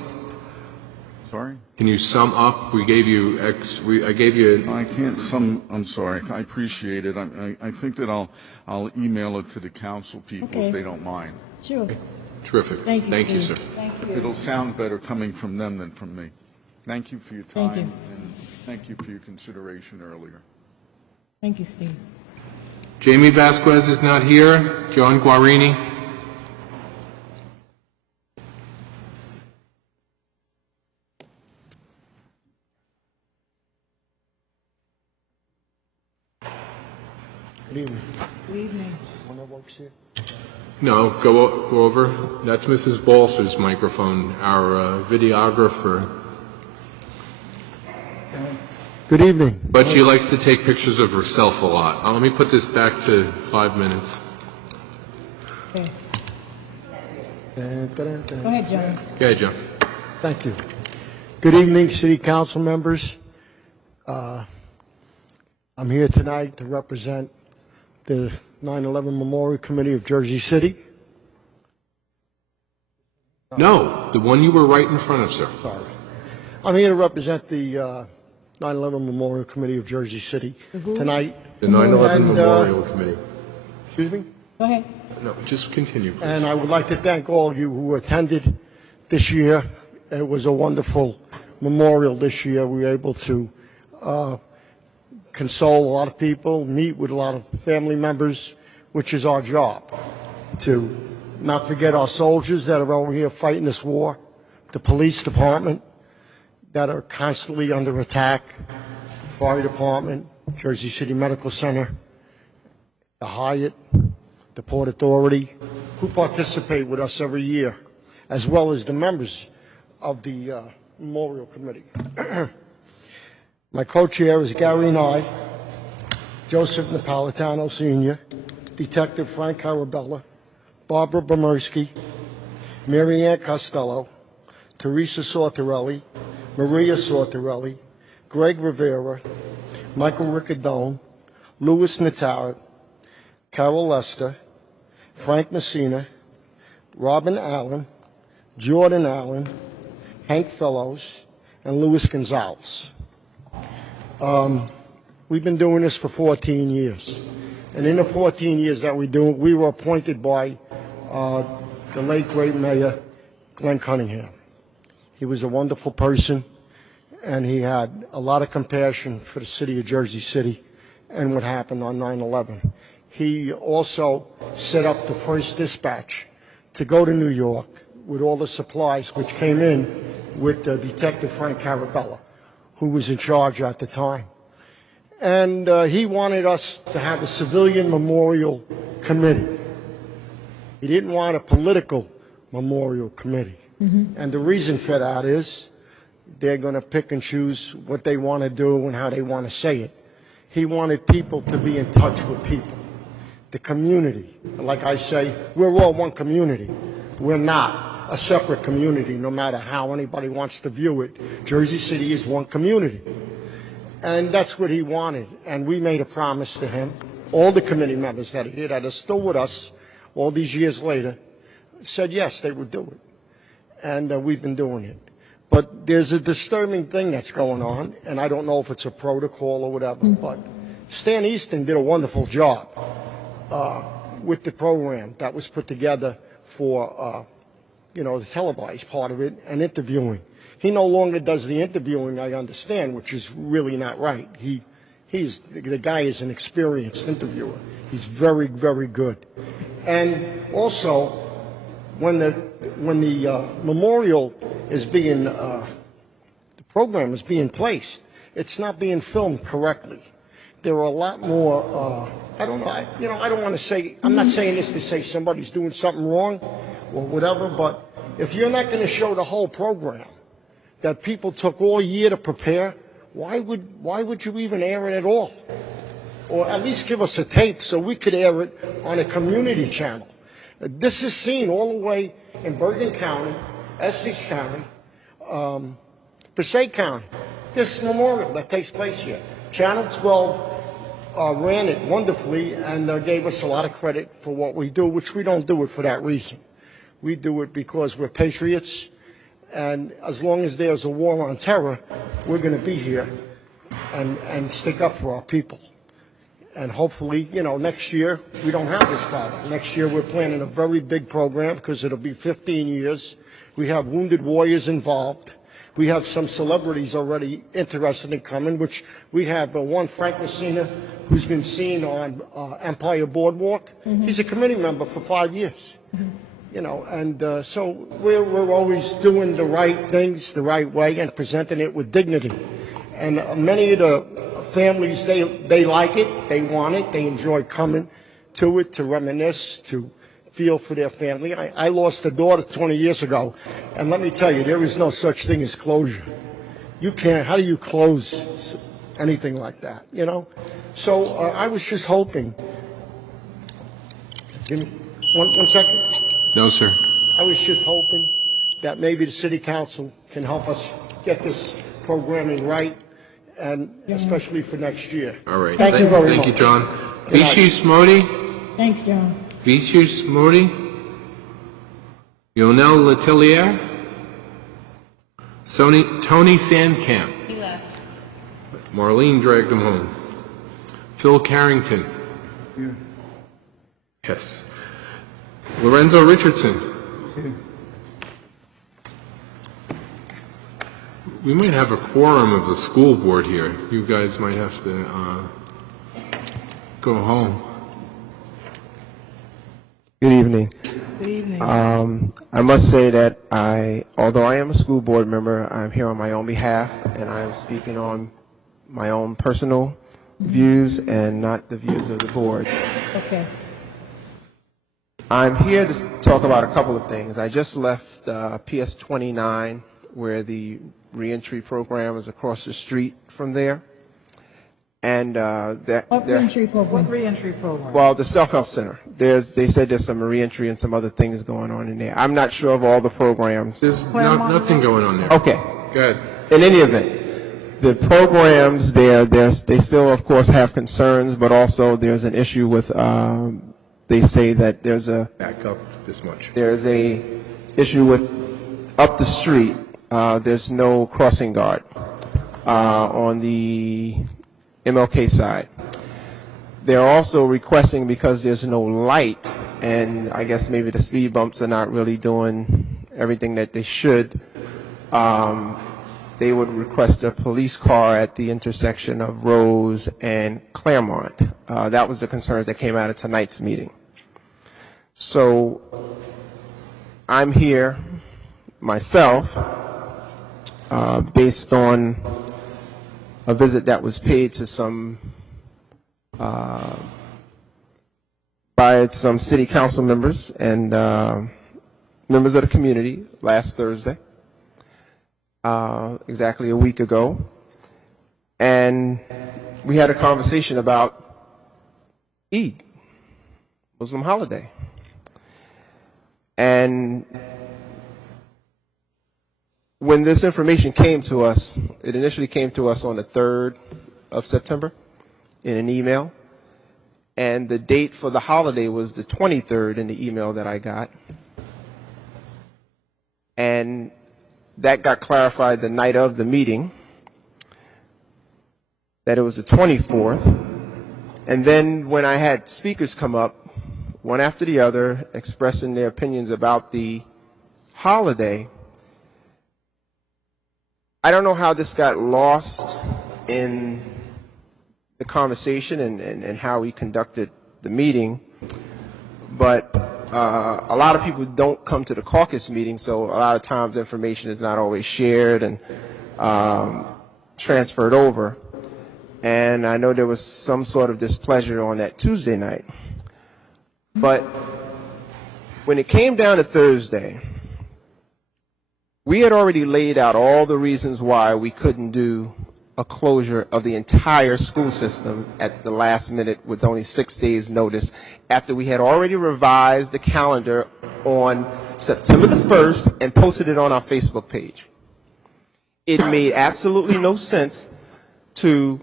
Sorry? Can you sum up? We gave you I gave you. I can't sum. I'm sorry. I appreciate it. I think that I'll email it to the council people if they don't mind. Sure. Terrific. Thank you, sir. Thank you. It'll sound better coming from them than from me. Thank you for your time. Thank you. And thank you for your consideration earlier. Thank you, Steve. Jamie Vasquez is not here. John Guarini. Good evening. Good evening. One that works here? No, go over. That's Mrs. Balser's microphone, our videographer. Good evening. But she likes to take pictures of herself a lot. Let me put this back to 5 minutes. Okay. Go Go ahead, John. Go ahead, John. Thank you. Good evening, City Council members. I'm here tonight to represent the 9/11 Memorial Committee of Jersey City. No, the one you were right in front of, sir. Sorry. I'm here to represent the 9/11 Memorial Committee of Jersey City tonight. The 9/11 Memorial Committee. Excuse me? Go ahead. No, just continue, please. And I would like to thank all of you who attended this year. It was a wonderful memorial this year. We were able to console a lot of people, meet with a lot of family members, which is our job, to not forget our soldiers that are over here fighting this war, the police department that are constantly under attack, fire department, Jersey City Medical Center, the Hyatt, the Port Authority, who participate with us every year, as well as the members of the Memorial Committee. My co-chair is Gary Nye, Joseph Napolitano Sr., Detective Frank Carabella, Barbara Bomersky, Mary Ann Costello, Teresa Sortorelli, Maria Sortorelli, Greg Rivera, Michael Riccadone, Louis Natara, Carol Lester, Frank Messina, Robin Allen, Jordan Allen, Hank Fellows, and Luis Gonzalez. We've been doing this for 14 years. And in the 14 years that we do it, we were appointed by the late great Mayor Glenn Cunningham. He was a wonderful person, and he had a lot of compassion for the city of Jersey City and what happened on 9/11. He also set up the first dispatch to go to New York with all the supplies, which came in with Detective Frank Carabella, who was in charge at the time. And he wanted us to have a civilian memorial committee. He didn't want a political memorial committee. And the reason for that is they're going to pick and choose what they want to do and how they want to say it. He wanted people to be in touch with people, the community. Like I say, we're all one community. We're not a separate community, no matter how anybody wants to view it. Jersey City is one community. And that's what he wanted. And we made a promise to him. All the committee members that are here that are still with us all these years later said yes, they would do it. And we've been doing it. But there's a disturbing thing that's going on, and I don't know if it's a protocol or whatever, but Stan Easton did a wonderful job with the program that was put together for, the televised part of it and interviewing. He no longer does the interviewing, I understand, which is really not right. The guy is an experienced interviewer. He's very, very good. And also, when the memorial is being, the program is being placed, it's not being filmed correctly. There are a lot more, I don't know, I don't want to say, I'm not saying this to say somebody's doing something wrong or whatever, but if you're not going to show the whole program that people took all year to prepare, why would you even air it at all? Or at least give us a tape so we could air it on a community channel. This is seen all the way in Bergen County, Essex County, Passaic County. This memorial that takes place here. Channel 12 ran it wonderfully and gave us a lot of credit for what we do, which we don't do it for that reason. We do it because we're patriots, and as long as there's a war on terror, we're going to be here and stick up for our people. And hopefully, next year, we don't have this problem. Next year, we're planning a very big program because it'll be 15 years. We have Wounded Warriors involved. We have some celebrities already interested in coming, which we have one, Frank Messina, who's been seen on Empire Boardwalk. He's a committee member for 5 years. So we're always doing the right things the right way and presenting it with dignity. And many of the families, they like it, they want it, they enjoy coming to it to reminisce, to feel for their family. I lost a daughter 20 years ago, and let me tell you, there is no such thing as closure. How do you close anything like that, So I was just hoping, give me one second. No, sir. I was just hoping that maybe the city council can help us get this programming right, and especially for next year. All right. Thank you very much. Thank you, John. Good night. Vici Smoti. Thanks, John. Vici Smoti. Yonel Letellier. Tony Sandcamp. He left. Marlene dragged him home. Phil Carrington. Yes. Lorenzo Richardson. We might have a quorum of the school board here. You guys might have to go home. Good evening. Good evening. I must say that although I am a school board member, I'm here on my own behalf, and I am speaking on my own personal views and not the views of the board. Okay. I'm here to talk about a couple of things. I just left PS 29, where the reentry program is across the street from there. And What reentry program? What reentry program? well, the self-help center. They said there's some reentry and some other things going on in there. I'm not sure of all the programs. There's nothing going on there. Okay. Go ahead. In any event, the programs there, they still, of course, have concerns, but also there's an issue with, they say that there's a Back up this much. issue with up the street, there's no crossing guard on the MLK side. They're also requesting, because there's no light, and I guess maybe the speed bumps are not really doing everything that they should, they would request a police car at the intersection of Rose and Claremont. That was the concerns that came out of tonight's meeting. So I'm here myself based on a visit that was paid to by some city council members and members of the community last Thursday, exactly a week ago, and we had a conversation about Eid, Muslim holiday. And when this information came to us, it initially came to us on the 3rd of September in an email, and the date for the holiday was the 23rd in the email that I got. And that got clarified the night of the meeting, that it was the 24th. And then when I had speakers come up, one after the other, expressing their opinions about the holiday, I don't know how this got lost in the conversation and how we conducted the meeting, but a lot of people don't come to the caucus meeting, so a lot of times information is not always shared and transferred over. And I know there was some sort of displeasure on that Tuesday night. But when it came down to Thursday, we had already laid out all the reasons why we couldn't do a closure of the entire school system at the last minute with only 6 days notice, after we had already revised the calendar on September the 1st and posted it on our Facebook page. It made absolutely no sense to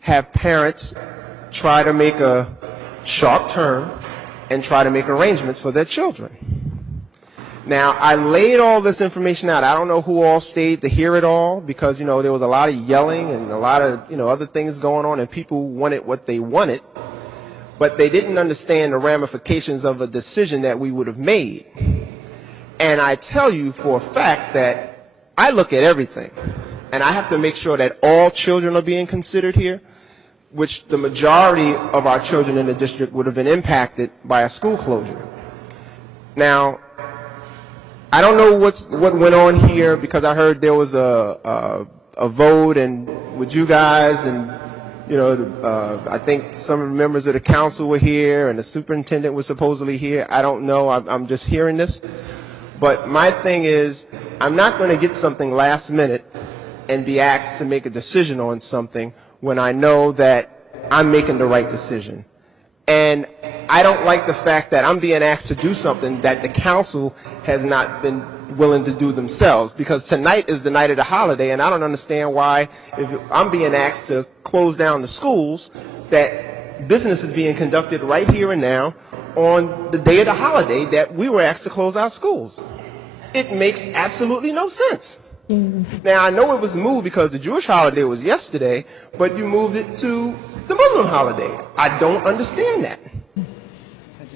have parents try to make a sharp turn and try to make arrangements for their children. Now, I laid all this information out. I don't know who all stayed to hear it all, because, there was a lot of yelling and a lot of, other things going on, and people wanted what they wanted, but they didn't understand the ramifications of a decision that we would have made. And I tell you for a fact that I look at everything, and I have to make sure that all children are being considered here, which the majority of our children in the district would have been impacted by a school closure. Now, I don't know what went on here, because I heard there was a vote and with you guys, and I think some members of the council were here and the superintendent was supposedly here. I don't know. I'm just hearing this. But my thing is, I'm not going to get something last minute and be asked to make a decision on something when I know that I'm making the right decision. And I don't like the fact that I'm being asked to do something that the council has not been willing to do themselves, because tonight is the night of the holiday, and I don't understand why, if I'm being asked to close down the schools, that business is being conducted right here and now on the day of the holiday that we were asked to close our schools. It makes absolutely no sense. Now, I know it was moved because the Jewish holiday was yesterday, but you moved it to the Muslim holiday. I don't understand that.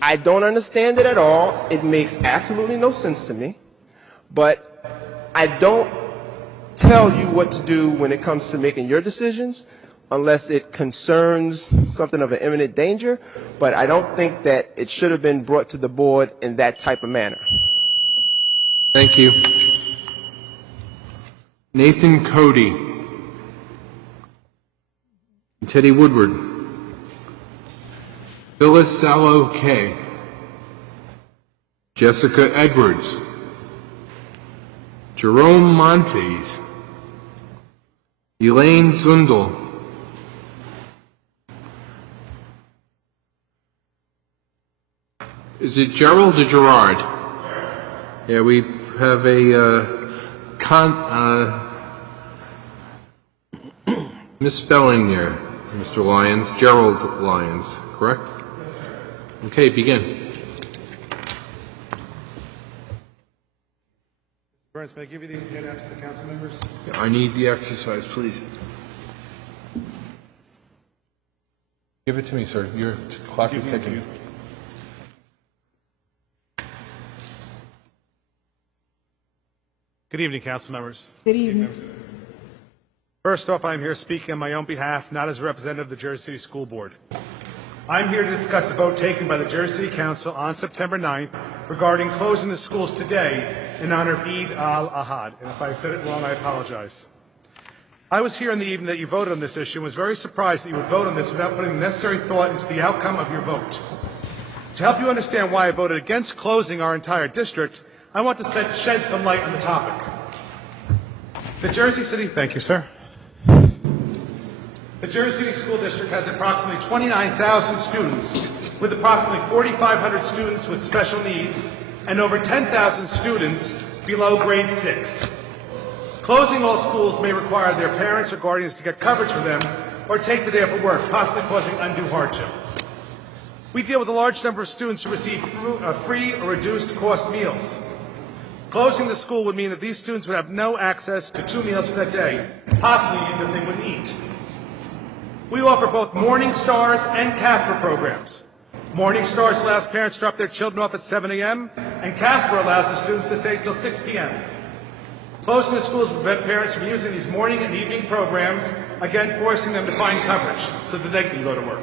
I don't understand it at all. It makes absolutely no sense to me. But I don't tell you what to do when it comes to making your decisions unless it concerns something of an imminent danger. But I don't think that it should have been brought to the board in that type of manner. Thank you. Nathan Cody. Teddy Woodward. Phyllis Sallow Kay. Jessica Edwards. Jerome Montes. Elaine Zundel. Is it Gerald or Gerard? Yeah, we have a misspelling there, Mr. Lyons. Gerald Lyons, correct? Okay, begin. Burns, may I give you these to hand out to the council members? I need the exercise, please. Give it to me, sir. Your clock is ticking. Good evening, council members. Good evening. First off, I am here speaking on my own behalf, not as a representative of the Jersey City School Board. I'm here to discuss the vote taken by the Jersey City Council on September 9th regarding closing the schools today in honor of Eid al-Ahad. And if I've said it wrong, I apologize. I was here in the evening that you voted on this issue and was very surprised that you would vote on this without putting the necessary thought into the outcome of your vote. To help you understand why I voted against closing our entire district, I want to shed some light on the topic. The Jersey City, thank you, sir. The Jersey City School District has approximately 29,000 students, with approximately 4,500 students with special needs and over 10,000 students below grade 6. Closing all schools may require their parents or guardians to get coverage for them or take the day off of work, possibly causing undue hardship. We deal with a large number of students who receive free or reduced cost meals. Closing the school would mean that these students would have no access to 2 meals for that day, possibly even they wouldn't eat. We offer both Morning Stars and Casper programs. Morning Stars allows parents to drop their children off at 7 a.m., and Casper allows the students to stay until 6 p.m. Closing the schools would prevent parents from using these morning and evening programs, again forcing them to find coverage so that they can go to work.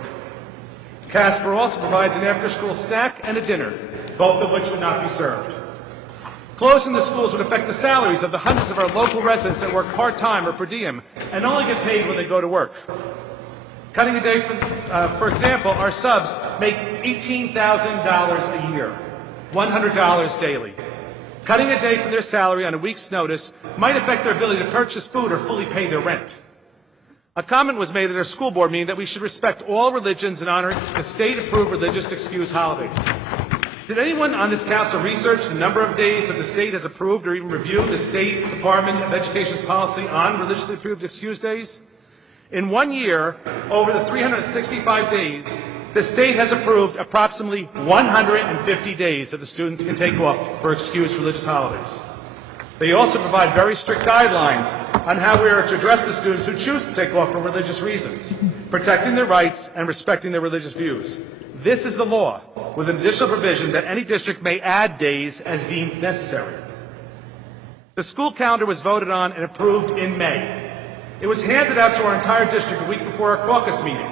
Casper also provides an after-school snack and a dinner, both of which would not be served. Closing the schools would affect the salaries of the hundreds of our local residents that work part-time or per diem and only get paid when they go to work. Cutting a day, for example, our subs make $18,000 a year, $100 daily. Cutting a day from their salary on a week's notice might affect their ability to purchase food or fully pay their rent. A comment was made at our school board meeting that we should respect all religions and honor the state-approved religious excuse holidays. Did anyone on this council research the number of days that the state has approved or even reviewed the State Department of Education's policy on religiously approved excuse days? In 1 year, over the 365 days, the state has approved approximately 150 days that the students can take off for excused religious holidays. They also provide very strict guidelines on how we are to address the students who choose to take off for religious reasons, protecting their rights and respecting their religious views. This is the law, with an additional provision that any district may add days as deemed necessary. The school calendar was voted on and approved in May. It was handed out to our entire district a week before our caucus meeting.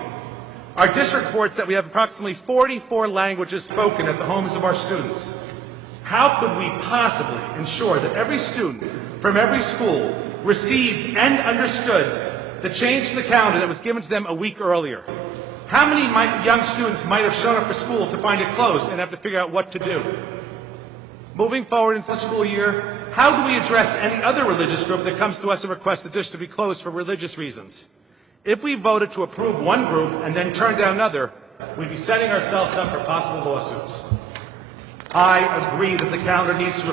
Our district reports that we have approximately 44 languages spoken at the homes of our students. How could we possibly ensure that every student from every school received and understood the change to the calendar that was given to them a week earlier? How many young students might have shown up for school to find it closed and have to figure out what to do? Moving forward into the school year, how do we address any other religious group that comes to us and requests the district to be closed for religious reasons? If we voted to approve one group and then turn down another, we'd be setting ourselves up for possible lawsuits. I agree that the calendar needs to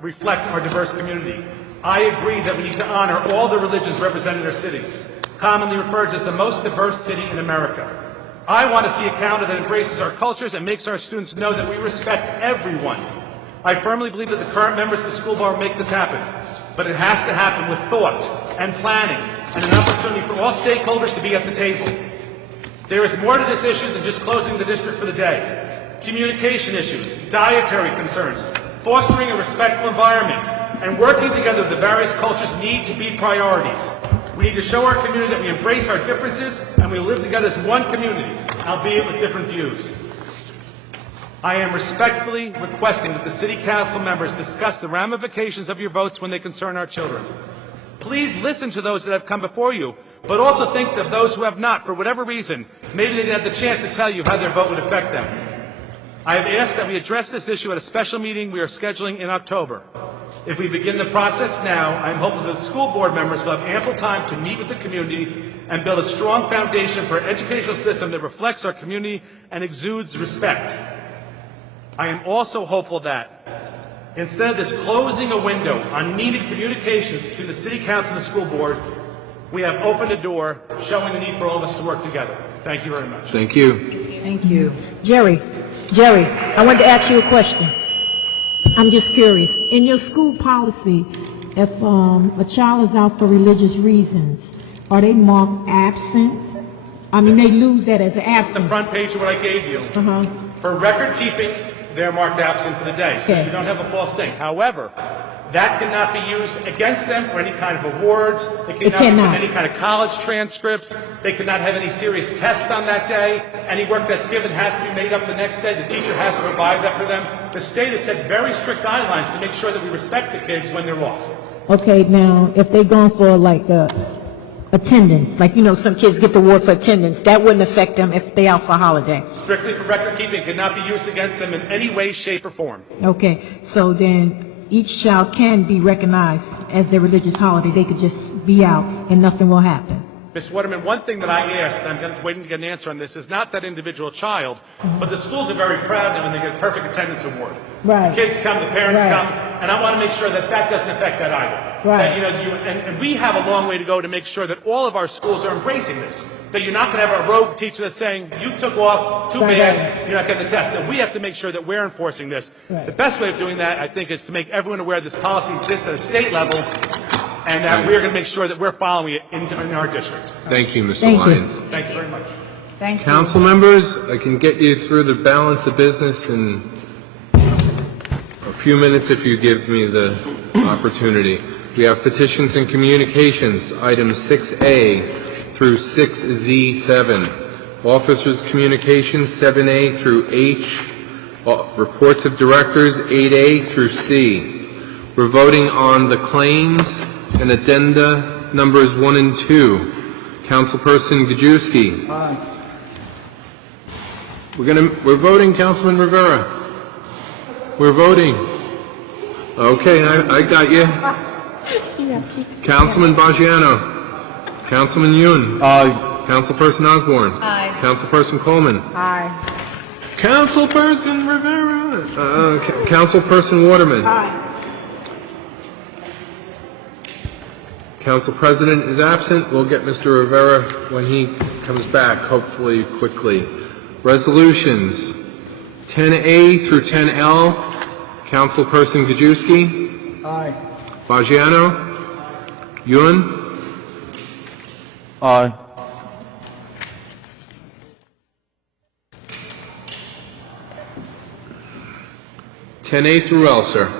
reflect our diverse community. I agree that we need to honor all the religions represented in our city, commonly referred to as the most diverse city in America. I want to see a calendar that embraces our cultures and makes our students know that we respect everyone. I firmly believe that the current members of the school board will make this happen, but it has to happen with thought and planning and an opportunity for all stakeholders to be at the table. There is more to this issue than just closing the district for the day. Communication issues, dietary concerns, fostering a respectful environment, and working together with the various cultures need to be priorities. We need to show our community that we embrace our differences and we live together as one community, albeit with different views. I am respectfully requesting that the City Council members discuss the ramifications of your votes when they concern our children. Please listen to those that have come before you, but also think of those who have not, for whatever reason. Maybe they didn't have the chance to tell you how their vote would affect them. I have asked that we address this issue at a special meeting we are scheduling in October. If we begin the process now, I am hopeful that the school board members will have ample time to meet with the community and build a strong foundation for an educational system that reflects our community and exudes respect. I am also hopeful that instead of this closing a window on needed communications between the City Council and the school board, we have opened a door showing the need for all of us to work together. Thank you very much. Thank you. Thank you. Jerry, I wanted to ask you a question. I'm just curious. In your school policy, if a child is out for religious reasons, are they marked absent? I mean, they lose that as an The absent. front page of what I gave you. Uh-huh. For record keeping, they're marked absent for the day, so Okay. you don't have a false thing. However, that cannot be used against them for any kind of awards. They cannot be cannot. given any kind of college transcripts. They cannot have any serious tests on that day. Any work that's given has to be made up the next day. The teacher has to provide that for them. The state has set very strict guidelines to make sure that we respect the kids when they're off. Okay, now, if they gone for like the attendance, like, you know, some kids get the award for attendance, that wouldn't affect them if they out for a holiday. Strictly for record keeping, cannot be used against them in any way, shape, or form. Okay, so then each child can be recognized as their religious holiday. They could just be out and nothing will happen. Ms. Waterman, one thing that I asked, and I'm waiting to get an answer on this, is not that individual child, but the schools are very proud now when they get a perfect attendance award. Right. The kids come, the parents Right. come, and I want to make sure that that doesn't affect that either. Right. That, you know, and we have a long way to go to make sure that all of our schools are embracing this. That you're not going to have a rogue teacher that's saying, you took off, too Right, bad, right. you're not getting the test. That we have to make sure that we're enforcing this. Right. The best way of doing that, I think, is to make everyone aware this policy exists at a state level, and that we're going to make sure that we're following it in our district. Thank you, Mr. Thank you. Lyons. Thank you very much. Thank you. Council members, I can get you through the balance of business in a few minutes if you give me the opportunity. We have petitions and communications, items 6A through 6Z7. Officers' communications, 7A through H. Reports of directors, 8A through C. We're voting on the claims and addenda numbers 1 and 2. Councilperson Gajewski. Aye. We're voting, Councilman Rivera. We're voting. Okay, I got you. Councilman Baggiano. Councilman Yoon. Aye. Councilperson Osborne. Aye. Councilperson Coleman. Aye. Councilperson Rivera. Councilperson Waterman. Aye. Council President is absent. We'll get Mr. Rivera when he comes back, hopefully quickly. Resolutions 10A through 10L. Councilperson Gajewski. Aye. Baggiano. Yun. Aye. Ten A through L, sir.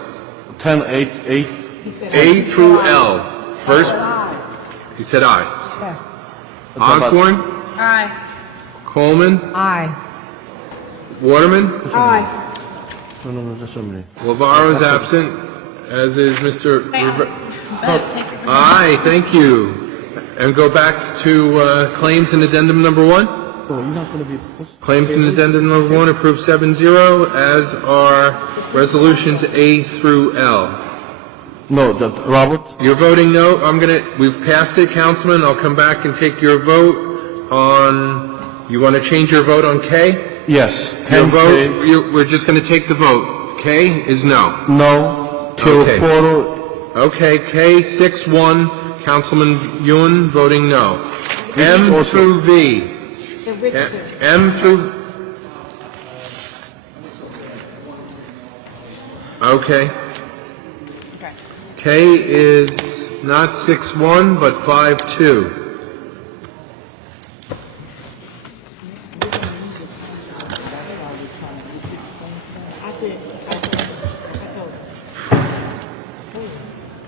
10, 8, 8. A through L. First, he said aye. Yes. Osborne. Aye. Coleman. Aye. Waterman. Aye. No, that's somebody. Lavaro is absent, as is Mr. Rivera. But take your Aye, thank you. And go back to claims and addendum number 1. Oh, you're not going to be... Claims and addendum number 1 approved 7-0, as are resolutions A through L. No, Robert? You're voting no. We've passed it, Councilman. I'll come back and take your vote on, you want to change your vote on K? Yes. Your 10K. vote, we're just going to take the vote. K is no. No. Till Okay. 4. Okay, K 6-1, Councilman Yun voting no. M also- through V. M through... Okay. Okay. K is not 6-1, but 5-2.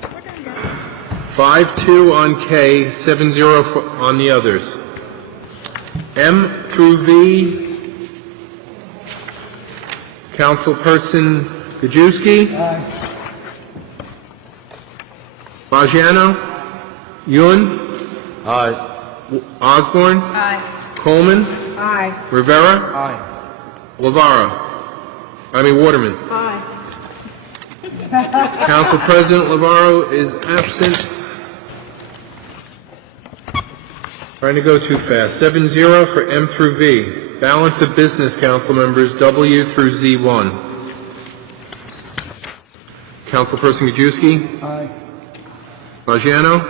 We're 5-2 on K, 7-0 on the others. M through V, Councilperson Gajewski. Aye. Baggiano. Yun. Aye. Osborne. Aye. Coleman. Aye. Rivera. Aye. Waterman. Aye. Council President Lavaro is absent. Trying to go too fast. 7-0 for M through V. Balance of business, council members, W through Z1. Councilperson Gajewski. Aye. Baggiano.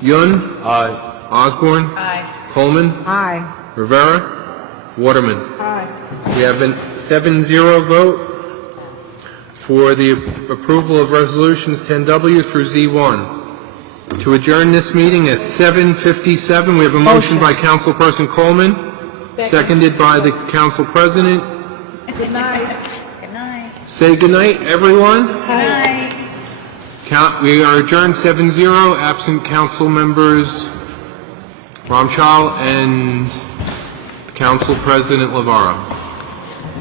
Yun. Aye. Osborne. Aye. Coleman. Aye. Rivera. Waterman. Aye. We have a 7-0 vote. for the approval of resolutions 10W through Z1. To adjourn this meeting at 7:57, we have a motion by Councilperson Coleman, seconded by the Council President. Good night. Good night. Say good night, everyone. Good night. We are adjourned 7-0, absent Council members Ramchal and Council President Lavara.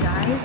Guys.